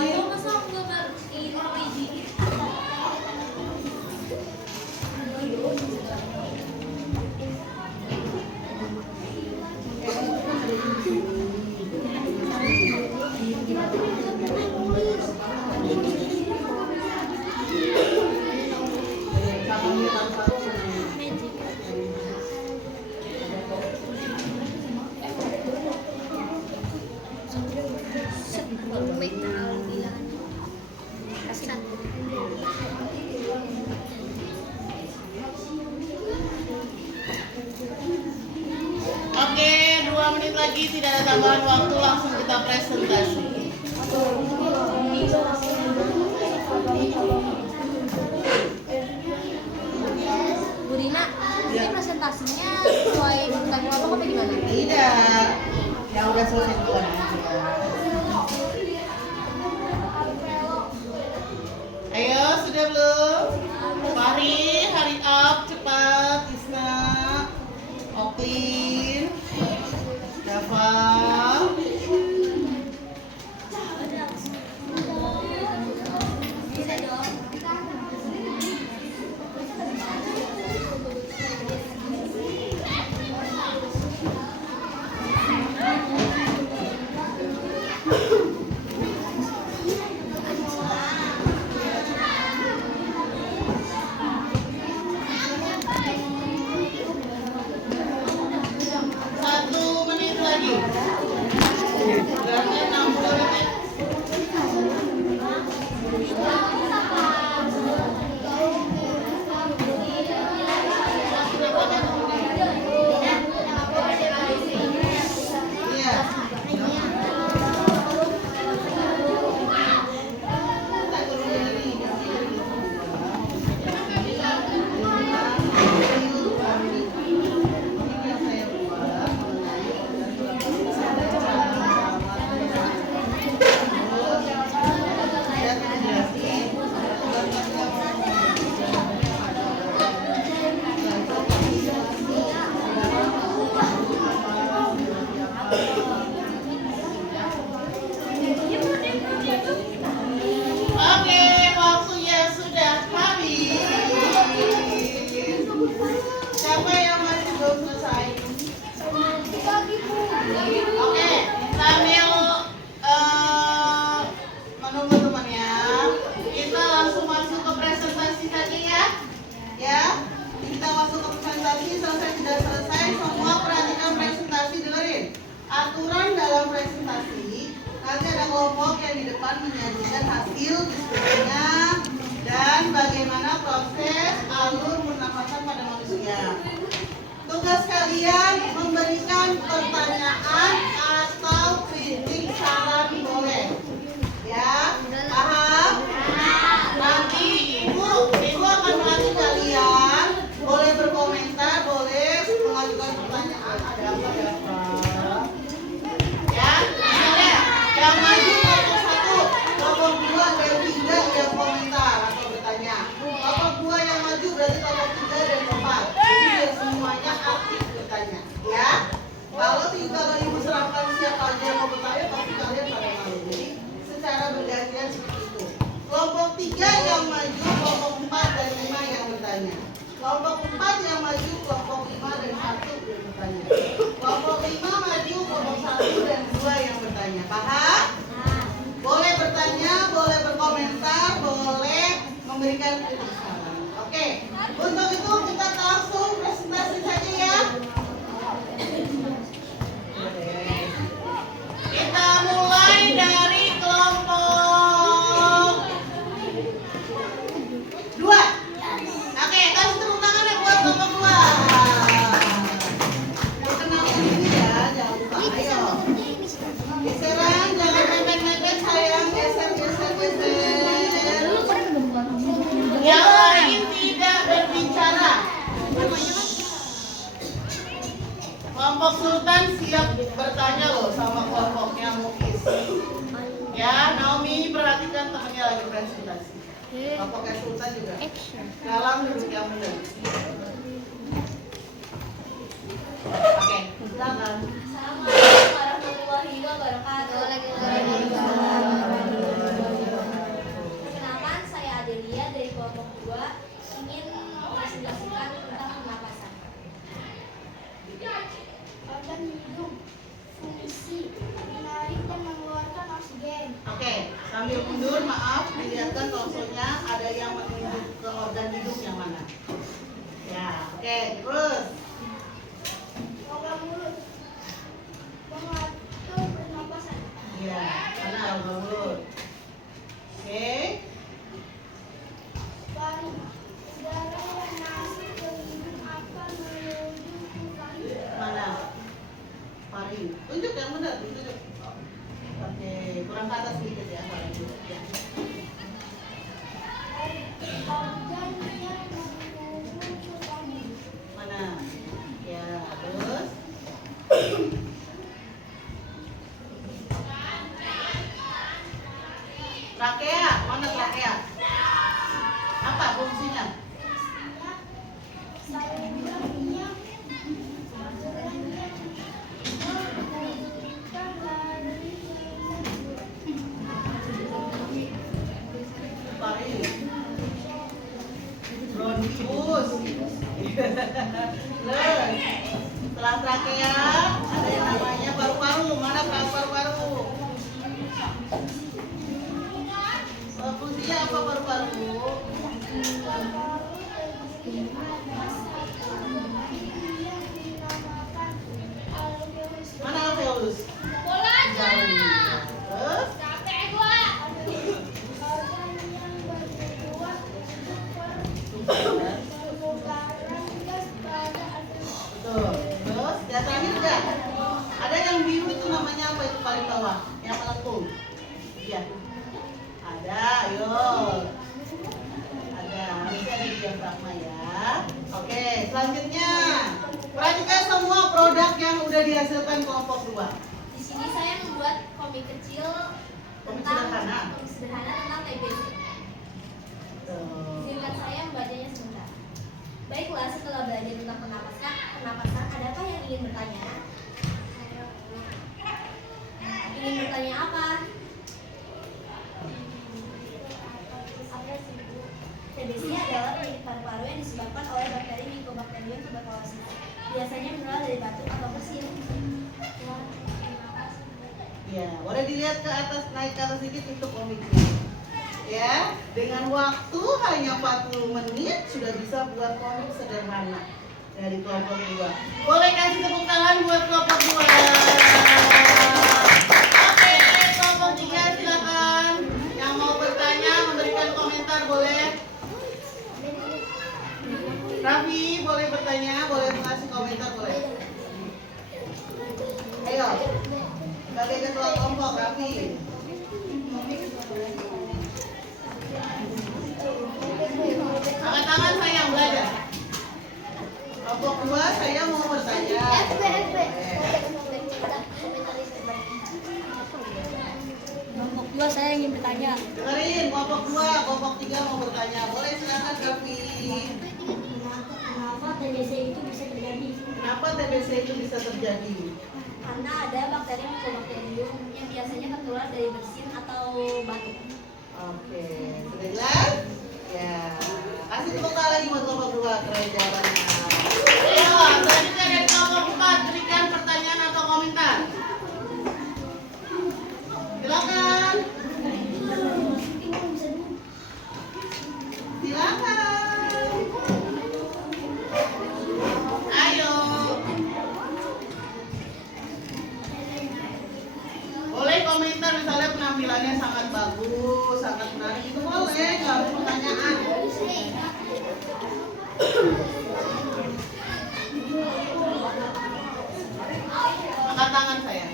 Oke, 2 menit lagi, tidak ada tambahan waktu, langsung kita presentasi. Bu Rina, ini presentasinya sesuai urutan kelompok apa gimana? Tidak, ya udah selesai duluan aja. Ayo, sudah belum? Fahri, hurry up, cepat. Isna, Oklin, Dava. Satu menit lagi. akan menyajikan hasil diskusinya dan bagaimana proses alur pernapasan pada manusia. Tugas kalian memberikan pertanyaan atau kritik saran boleh. Ya, paham? Nanti ibu akan melatih kalian, boleh berkomentar, boleh mengajukan pertanyaan. Ada apa ya, Pak? Ya, misalnya yang maju kelompok 1, kelompok 2 dan 3 yang komentar atau bertanya. Kelompok 2 yang maju berarti kelompok 3 dan 4. Jadi biar semuanya aktif bertanya. Ya, kalau ibu serahkan siapa aja yang mau bertanya, pasti kalian pada malu. Jadi secara bergantian seperti itu. Kelompok 3 yang maju, kelompok 4 dan 5 yang bertanya. Kelompok 4 yang maju, kelompok 5 dan 1 yang bertanya. Kelompok 5 maju, kelompok 1 dan 2 yang bertanya. Paham? Boleh bertanya, boleh berkomentar, boleh memberikan kritik saran. Oke, untuk itu kita langsung presentasi saja ya. Kita mulai dari kelompok 2. Oke, kasih tepuk tangan ya buat kelompok 2. Perkenalkan diri ya, jangan lupa. Ayo. Geseran, jangan mepet-mepet sayang. Geser. Yang lain tidak berbicara. Kelompok Sultan siap bertanya loh sama kelompoknya Mukis. Ya, Naomi perhatikan temannya lagi presentasi. Kelompoknya Sultan juga. Dalam duduk yang benar. Oke, silakan. Assalamualaikum warahmatullahi wabarakatuh. Perkenalkan, saya Adelia dari kelompok 2 ingin mempresentasikan tentang pernapasan. Organ hidung, fungsi menarik dan mengeluarkan oksigen. Oke, sambil mundur, maaf, dilihatkan klausulnya ada yang menunjuk ke organ hidung yang mana. Ya, oke, terus. Organ mulut, mengatur pernapasan. Ya, mana organ mulut. Oke, Paru, udara yang masuk ke hidung akan menuju ke paru. mana? Paring. Tunjuk yang benar, tunjuk. Oke, kurang ke atas sedikit ya, paling. Ya. Organ yang menghubung ke paru. Mana? Ya, terus. Trakea, mana trakea? Apa fungsinya? Paring. Bronkius. Terus, setelah trakea ada yang namanya paru-paru. Mana paru-paru? Fungsinya apa paru-paru? Mana alveolus? Bola aja. Terus, Capek gua. betul. Terus, yang terakhir udah. Ada yang biru itu namanya apa itu paling bawah? Yang melengkung. Iya. Ada, ayo. Ada, harusnya ada diafragma ya. Oke, selanjutnya. Perhatikan semua produk yang udah dihasilkan kelompok 2. Di sini saya membuat komik kecil Komik tentang tentang TBC. Tuh. Singkat saya membacanya sebentar. Baiklah, setelah belajar tentang pernapasan, adakah yang ingin bertanya? Ingin bertanya apa? TBC adalah penyakit paru-paru yang disebabkan oleh bakteri Mycobacterium tuberculosis. Biasanya menular dari batuk atau bersin. Ya, boleh dilihat ke atas, naik ke atas sedikit itu komiknya. Ya, dengan waktu hanya 40 menit sudah bisa buat komik sederhana dari kelompok 2. Boleh kasih tepuk tangan buat kelompok 2. Oke, kelompok 3 silakan. Raffi boleh bertanya, boleh mengasih komentar, boleh. Ayo, sebagai ketua kelompok Raffi. Angkat tangan saya yang belajar. Kelompok 2 saya mau bertanya. Kelompok 2 saya ingin bertanya. Dengerin, kelompok 2, kelompok 3 mau bertanya. Boleh silakan Raffi. Kenapa TBC itu bisa terjadi? Kenapa TBC itu bisa terjadi? Karena ada bakteri Mycobacterium yang biasanya tertular dari bersin atau batuk. Oke, sudah jelas? Ya, kasih tepuk tangan lagi buat kelompok 2, keren jawabannya. Ayo, selanjutnya dari kelompok 4, berikan pertanyaan atau komentar. Silakan. Silakan. Ayo. Boleh komentar misalnya penampilannya sangat bagus, sangat menarik, itu boleh, nggak harus pertanyaan. Angkat tangan saya.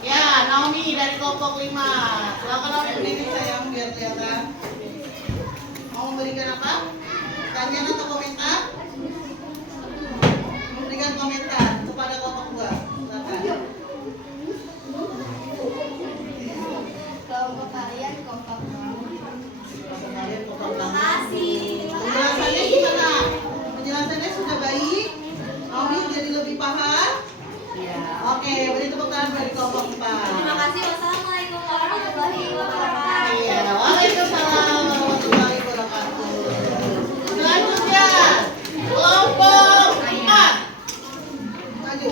Ya, Naomi dari kelompok 5. Silakan Naomi berdiri sayang biar kelihatan. Mau memberikan apa? Pertanyaan atau komentar? Memberikan komentar kepada kelompok 2. Silakan. Kelompok kalian kompak banget. Kelompok kalian kompak Terima banget. kasih. Penjelasannya gimana? Penjelasannya sudah baik? Naomi jadi lebih paham? Ya, oke, beri tepuk tangan dari kelompok 4. Terima kasih. Wassalamualaikum warahmatullahi wabarakatuh. Iya, waalaikumsalam warahmatullahi wabarakatuh. Selanjutnya, kelompok 4. Maju.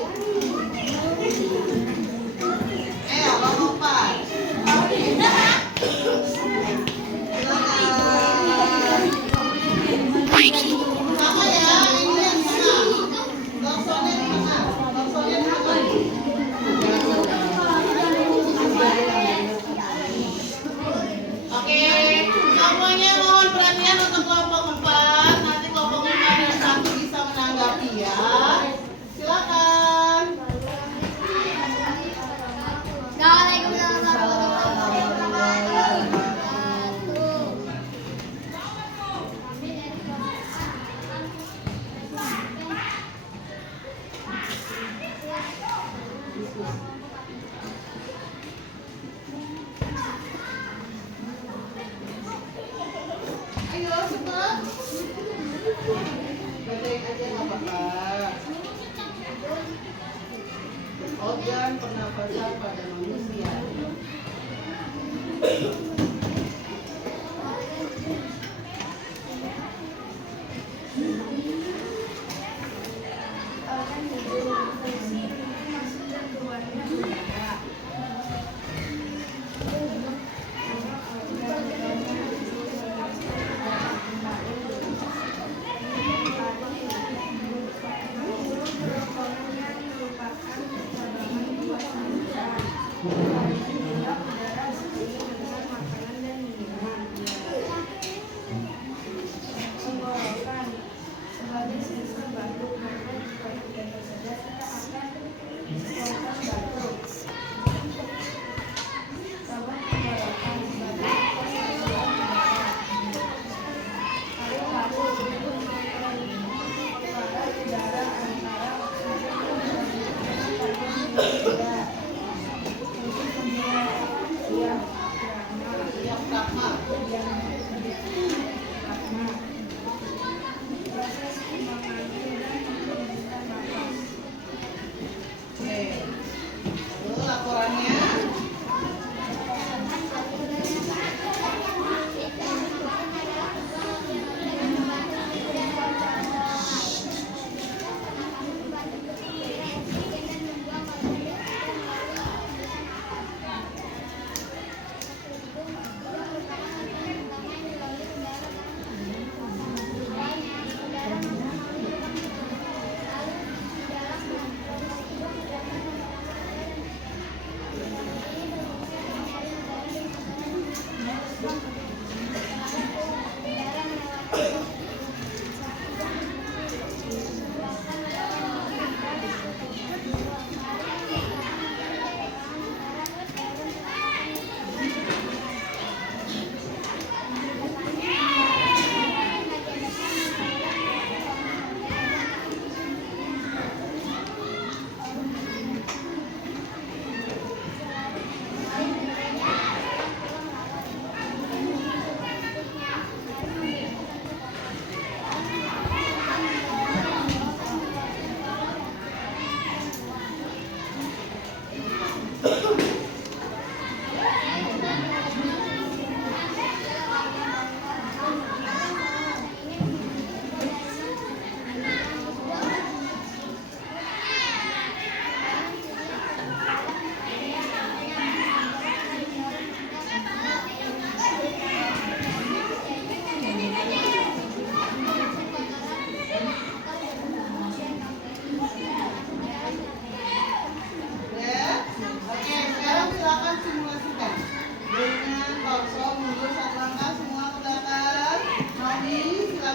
Ayo, kelompok 4. Silakan. Sama ya, ini yang di tengah. Doksornya di tengah. Doksornya di tengah. Oke, semuanya mohon perhatian untuk kelompok 4. Nanti kelompok 5 dan 1 bisa menanggapi ya. Silakan. Assalamualaikum warahmatullahi wabarakatuh. Ayo cepat. Bacain aja nggak apa-apa. Organ pernapasan pada manusia.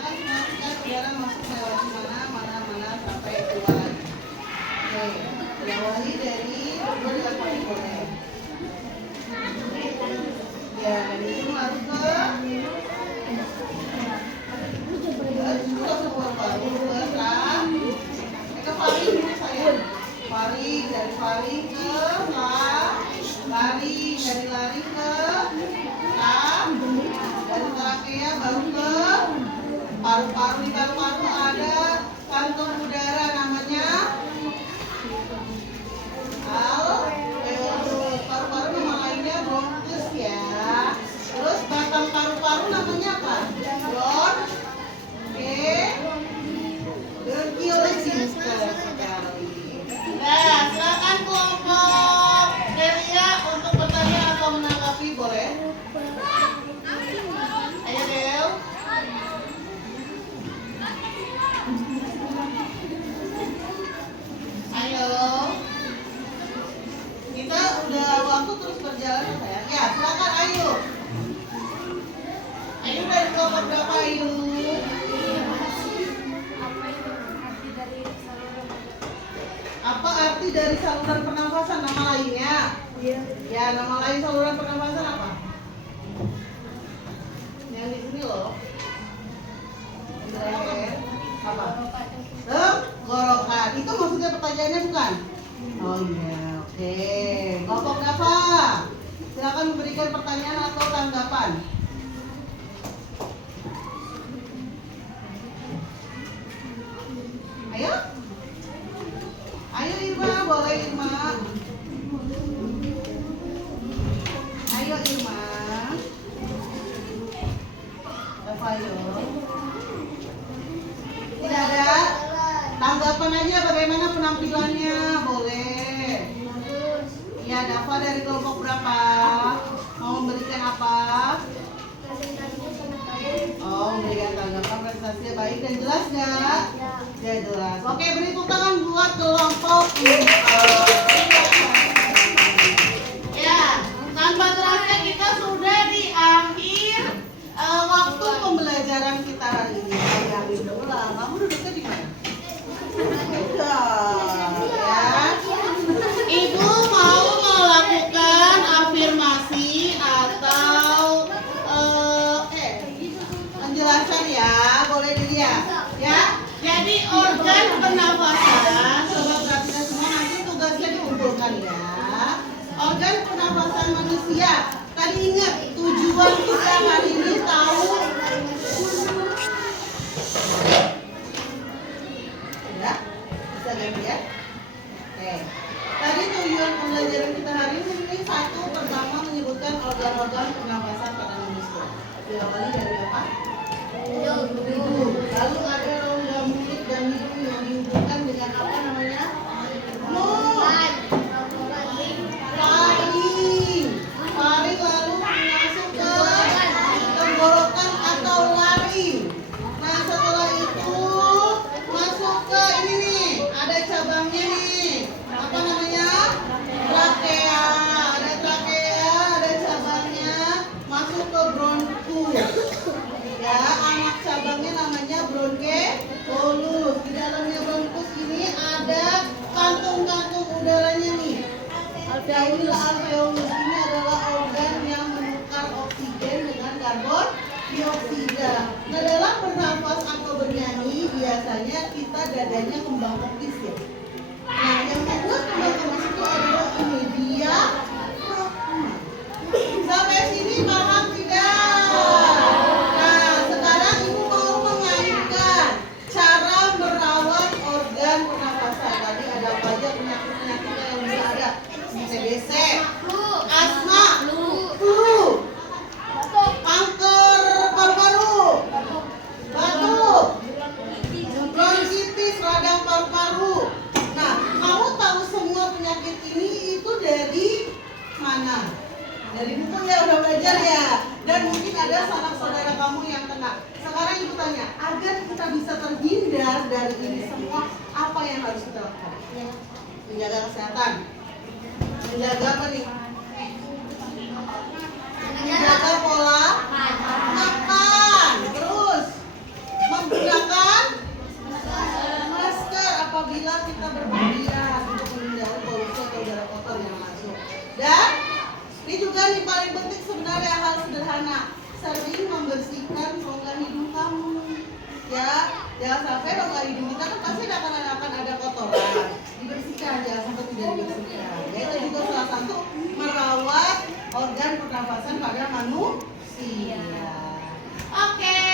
silakan simulasikan udara masuk lewat mana sampai keluar lagi. Oke, diawali dari berdua dengan paling boleh. Ya, dari sini masuk ke paling saya paling dari paling ke lari dari lari ke dari trakea baru ke paru-paru. Di paru-paru ada kantung udara namanya alveolus. Paru-paru nama lainnya bronkus ya. Terus batang paru-paru namanya apa? Bronkiologis sekali. Nah, silakan kelompok Delia untuk bertanya atau menanggapi boleh. Ayo Del. Ayo. Kita udah waktu terus berjalan sayang. Ya, silakan Ayu. Ayu dari kelompok berapa Ayu? Apa arti dari saluran pernafasan nama lainnya? Ya, nama lain saluran pernafasan apa? Yang di sini loh. Di leher. Apa? Tenggorokan. Itu maksudnya pertanyaannya bukan? Oh iya, oke. Kelompok Dava, silakan memberikan pertanyaan atau tanggapan. Ayo. Ayo Irma, boleh Irma. Ayo Irma. Dava, ayo. Tidak ada? Tanggapan aja bagaimana penampilannya, boleh. Ya, Dava dari kelompok berapa? Mau memberikan apa? Oh, memberikan tanggapan prestasinya baik dan jelas nggak? Ya, jelas. Oke, beri tepuk tangan buat kelompok. Ya, tanpa terasa kita sudah di akhir waktu pembelajaran kita hari ini. Ayo, udah kamu duduknya di mana? Ya. Ibu mau melakukan afirmasi atau penjelasan ya, boleh dilihat ya. Jadi organ pernafasan, coba perhatikan semua, nanti tugasnya dikumpulkan ya. Organ pernafasan manusia. Tadi ingat tujuan kita hari ini tahu. Ya, bisa ganti ya. Oke. Tadi tujuan pembelajaran kita hari ini satu, pertama menyebutkan organ-organ pernafasan pada manusia. Diawali dari apa? Hidung. Lalu ada rongga mulut dan hidung yang dihubungkan dengan apa namanya? Faring lalu masuk ke tenggorokan atau laring. Nah, setelah itu masuk ke ini nih, ada cabangnya nih. Apa namanya? Trakea. Ada trakea, ada cabangnya, masuk ke bronkus. Ya, anak cabangnya namanya bronkeolus. Di dalamnya bronkus ini ada kantung-kantung udaranya nih. Alveolus ini adalah organ yang menukar oksigen dengan karbon dioksida. Nah, dalam bernafas atau bernyanyi biasanya kita dadanya kembang kepis ya. Nah, yang membuat kembang kepis itu adalah ini dia. Sampai sini paham tidak? Nah, sekarang ibu mau mengaitkan cara merawat organ pernafasan. Tadi ada apa aja penyakit-penyakit yang bisa ada? TBC, asma, flu, kanker paru-paru, batuk, bronkitis, radang paru-paru. Nah, kamu tahu semua penyakit ini itu dari mana? Dari buku ya, udah belajar ya. Dan mungkin ada sanak saudara kamu yang kena. Sekarang ibu tanya, agar kita bisa terhindar dari ini semua, apa yang harus kita lakukan? Menjaga kesehatan. Menjaga apa nih? Menjaga pola makan. Terus marilah kita berpergian untuk menghindari polusi atau udara kotor yang masuk. Dan ini juga nih paling penting sebenarnya hal sederhana, sering membersihkan rongga hidung kamu. Ya, jangan sampai rongga hidung kita kan pasti akan ada kotoran. Dibersihkan, jangan sampai tidak dibersihkan. Ya, itu juga salah satu merawat organ pernafasan pada manusia. Oke,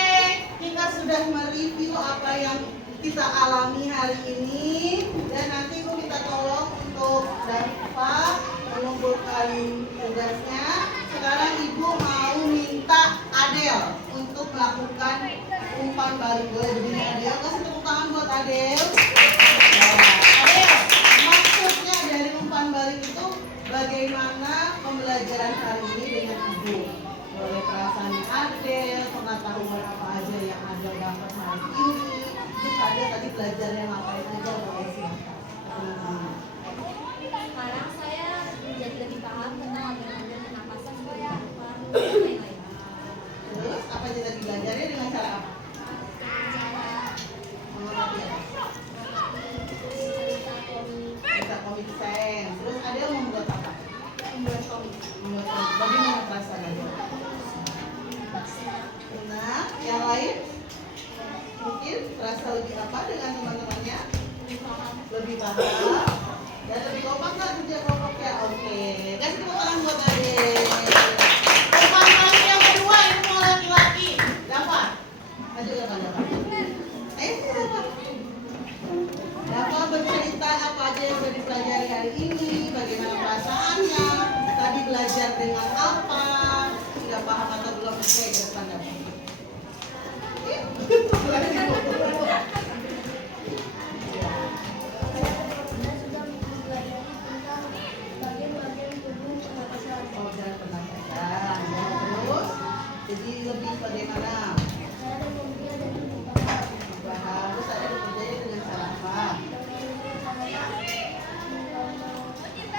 kita sudah mereview apa yang kita alami hari ini, dan nanti Ibu minta tolong untuk Dafa mengumpulkan tugasnya. Sekarang Ibu mau minta Adel untuk melakukan umpan balik. Boleh berdiri Adel, kasih tepuk tangan buat Adel. Adel, maksudnya dari umpan balik itu bagaimana pembelajaran hari ini dengan Ibu? Boleh perasaan Adel, pengetahuan apa aja yang Adel dapat hari ini. Terus Adel tadi belajarnya ngapain aja, boleh silakan. Sekarang saya menjadi lebih paham tentang organ-organ pernapasan supaya lain-lain. Terus apa aja tadi belajarnya dengan cara apa? Mengerti apa? Bisa komik sense. Terus Adel membuat apa? Membuat komik. Membuat komik. Bagaimana perasaan Adel? Nah, yang lain? Mungkin terasa lebih apa dengan teman-temannya? Lebih paham dan lebih kompak nggak kerja kelompoknya? Oke, kasih tepuk tangan buat Adel. Umpan balik yang kedua ini mau laki-laki. Dapat? Maju dapat. Dapat. Dapat bercerita apa aja yang sudah dipelajari hari ini, bagaimana perasaannya, tadi belajar dengan apa, sudah paham atau belum? Oke, ke depan Dapat. Organ pernapasan. Terus, jadi lebih bagaimana? Harus ada bekerja dengan cara apa?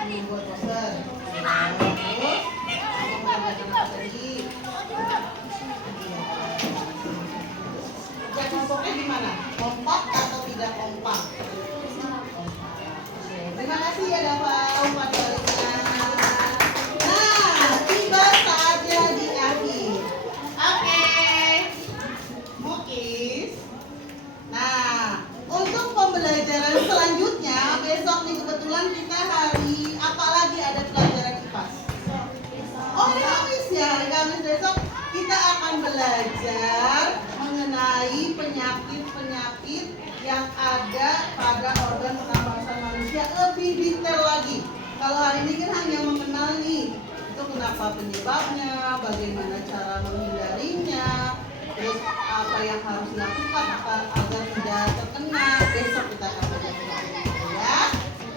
Membuat poster. Terus, mengerjakan apa tadi? Kerja kelompoknya gimana? Kompak atau tidak kompak? Oke, terima kasih ya Dafa umpan baliknya. Nah, tiba saatnya di akhir. Oke, Mukis. Nah, untuk pembelajaran selanjutnya besok nih kebetulan kita hari apa lagi ada pelajaran IPAS? Oh, hari Kamis ya, hari Kamis besok kita akan belajar mengenai penyakit-penyakit yang ada pada organ pernapasan manusia lebih detail lagi. Kalau hari ini kan hanya mengenal nih, itu kenapa penyebabnya, bagaimana cara menghindarinya, terus apa yang harus dilakukan agar tidak terkena. Besok kita akan belajar ya.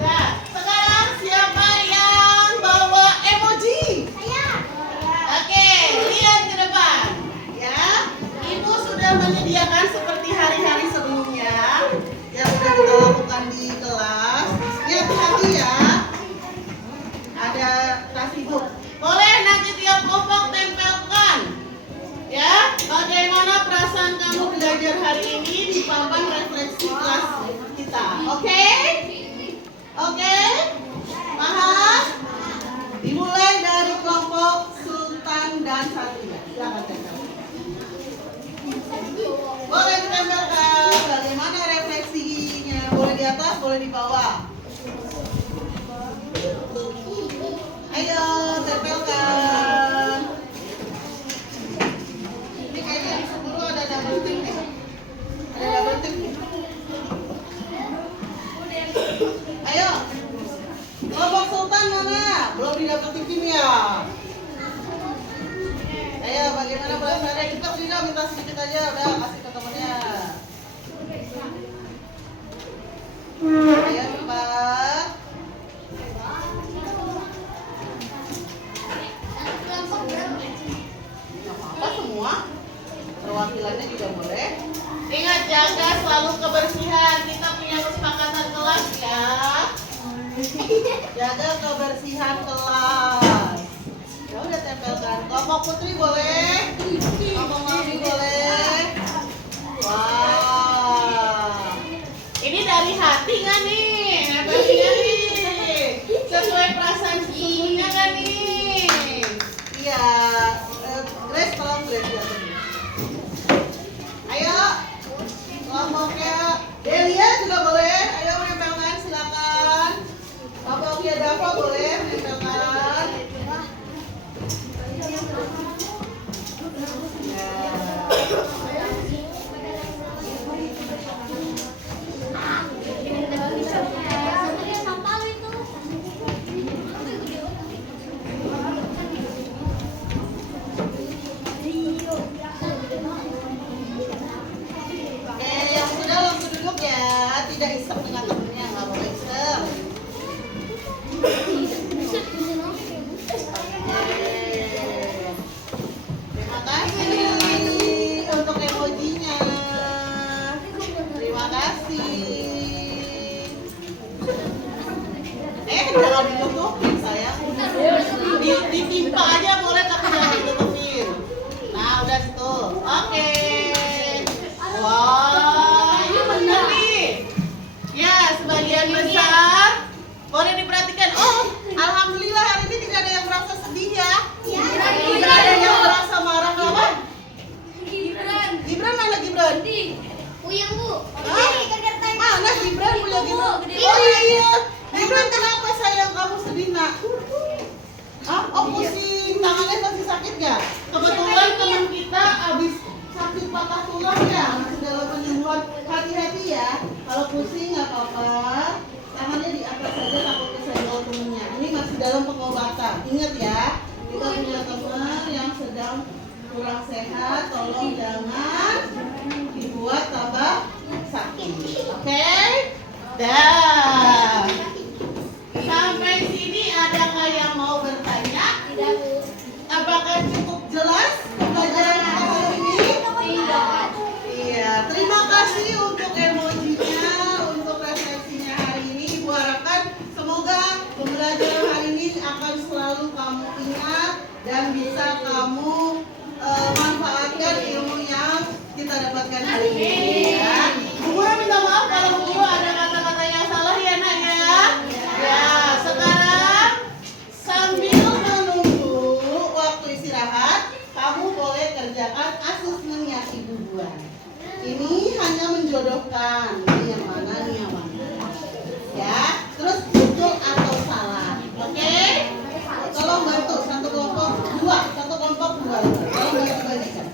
Nah, sekarang siapa yang bawa emoji? Oke, lihat ke depan. Ya, Ibu sudah menyediakan seperti hari-hari sebelumnya yang sudah kita lakukan di kelas. Lihat hati ya. Ada tas Ibu. Boleh nanti tiap kelompok tempelkan. Ya, bagaimana perasaan kamu belajar hari ini di papan refleksi kelas kita. Oke? Oke? Paham? Dimulai dari kelompok Sultan dan Satria. Silakan tempel. Boleh ditempelkan. Bagaimana refleksinya? Boleh di atas, boleh di bawah. Ayo, tempelkan. Ini kayaknya di sebelum ada double tick nih. Ada double tick nih. Ayo. Kelompok Sultan mana? Belum di double tick ya. Ayo, bagaimana perasaannya? Cepat Dina, minta sedikit aja, udah kasih ke temennya. Ayo cepat. Gak apa-apa semua. Perwakilannya juga boleh. Ingat jaga selalu kebersihan. Kita punya kesepakatan kelas ya. Jaga kebersihan kelas. Ya udah tempelkan. Kelompok putri boleh. Kelompok mami boleh. Wah. Ini dari hati nggak nih? iya. Dia bilang kenapa sayang kamu sedih nak? Ah, oh pusing, tangannya masih sakit gak? Kebetulan teman kita habis sakit patah tulang ya, masih dalam penyembuhan. Hati-hati ya, kalau pusing nggak apa-apa, tangannya di atas saja takut kesenggol temennya. Ini masih dalam pengobatan. Ingat ya, kita punya teman yang sedang kurang sehat, tolong jangan dibuat tambah sakit. Oke? Dah. Sampai sini adakah yang mau bertanya? Tidak, Bu. Apakah cukup jelas pembelajaran kita hari ini? Tidak. Iya, terima kasih untuk emojinya, untuk refleksinya hari ini. Ibu harapkan semoga pembelajaran hari ini akan selalu kamu ingat dan bisa kamu manfaatkan ilmu yang kita dapatkan hari ini ya. Bu Guru minta maaf kalau Bu Guru ada kata-kata yang salah ya nak ya. Ya, sekarang sambil menunggu waktu istirahat, kamu boleh kerjakan asesmennya Ibu buat. Ini hanya menjodohkan ini yang mana, ini yang mana. Ya, terus betul atau salah. Oke? Tolong bantu satu kelompok dua, satu kelompok dua. Tolong bagi-bagikan.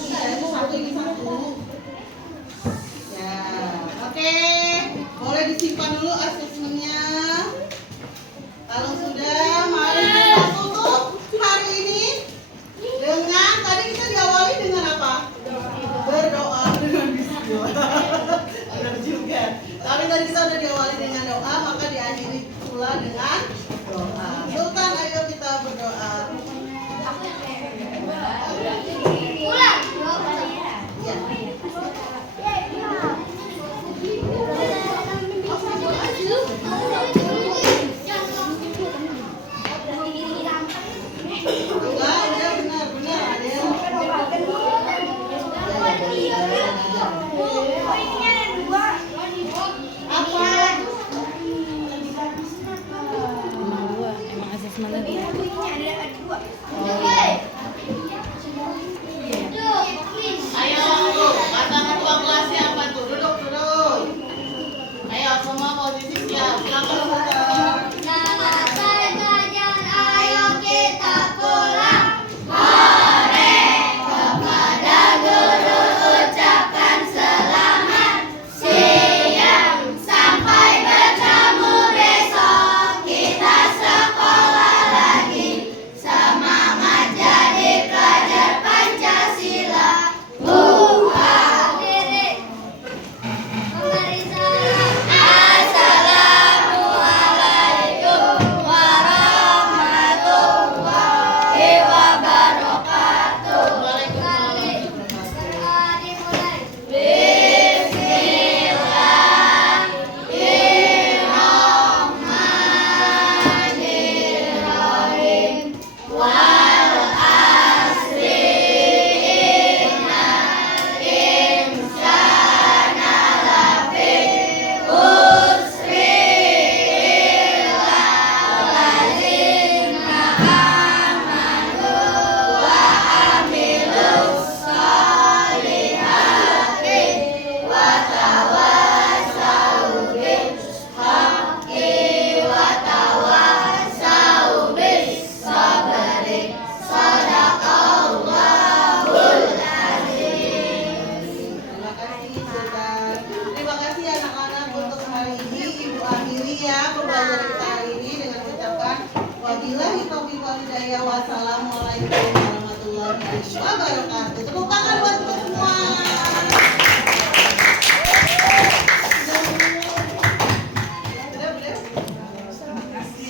Iya, ini satu, ini satu. Ya, oke. Boleh disimpan dulu asesmennya. Kalau sudah, mari kita tutup hari ini dengan tadi kita diawali dengan apa? Berdoa dengan bismillah. Benar juga. Tapi tadi kita sudah diawali dengan doa, maka diakhiri pula dengan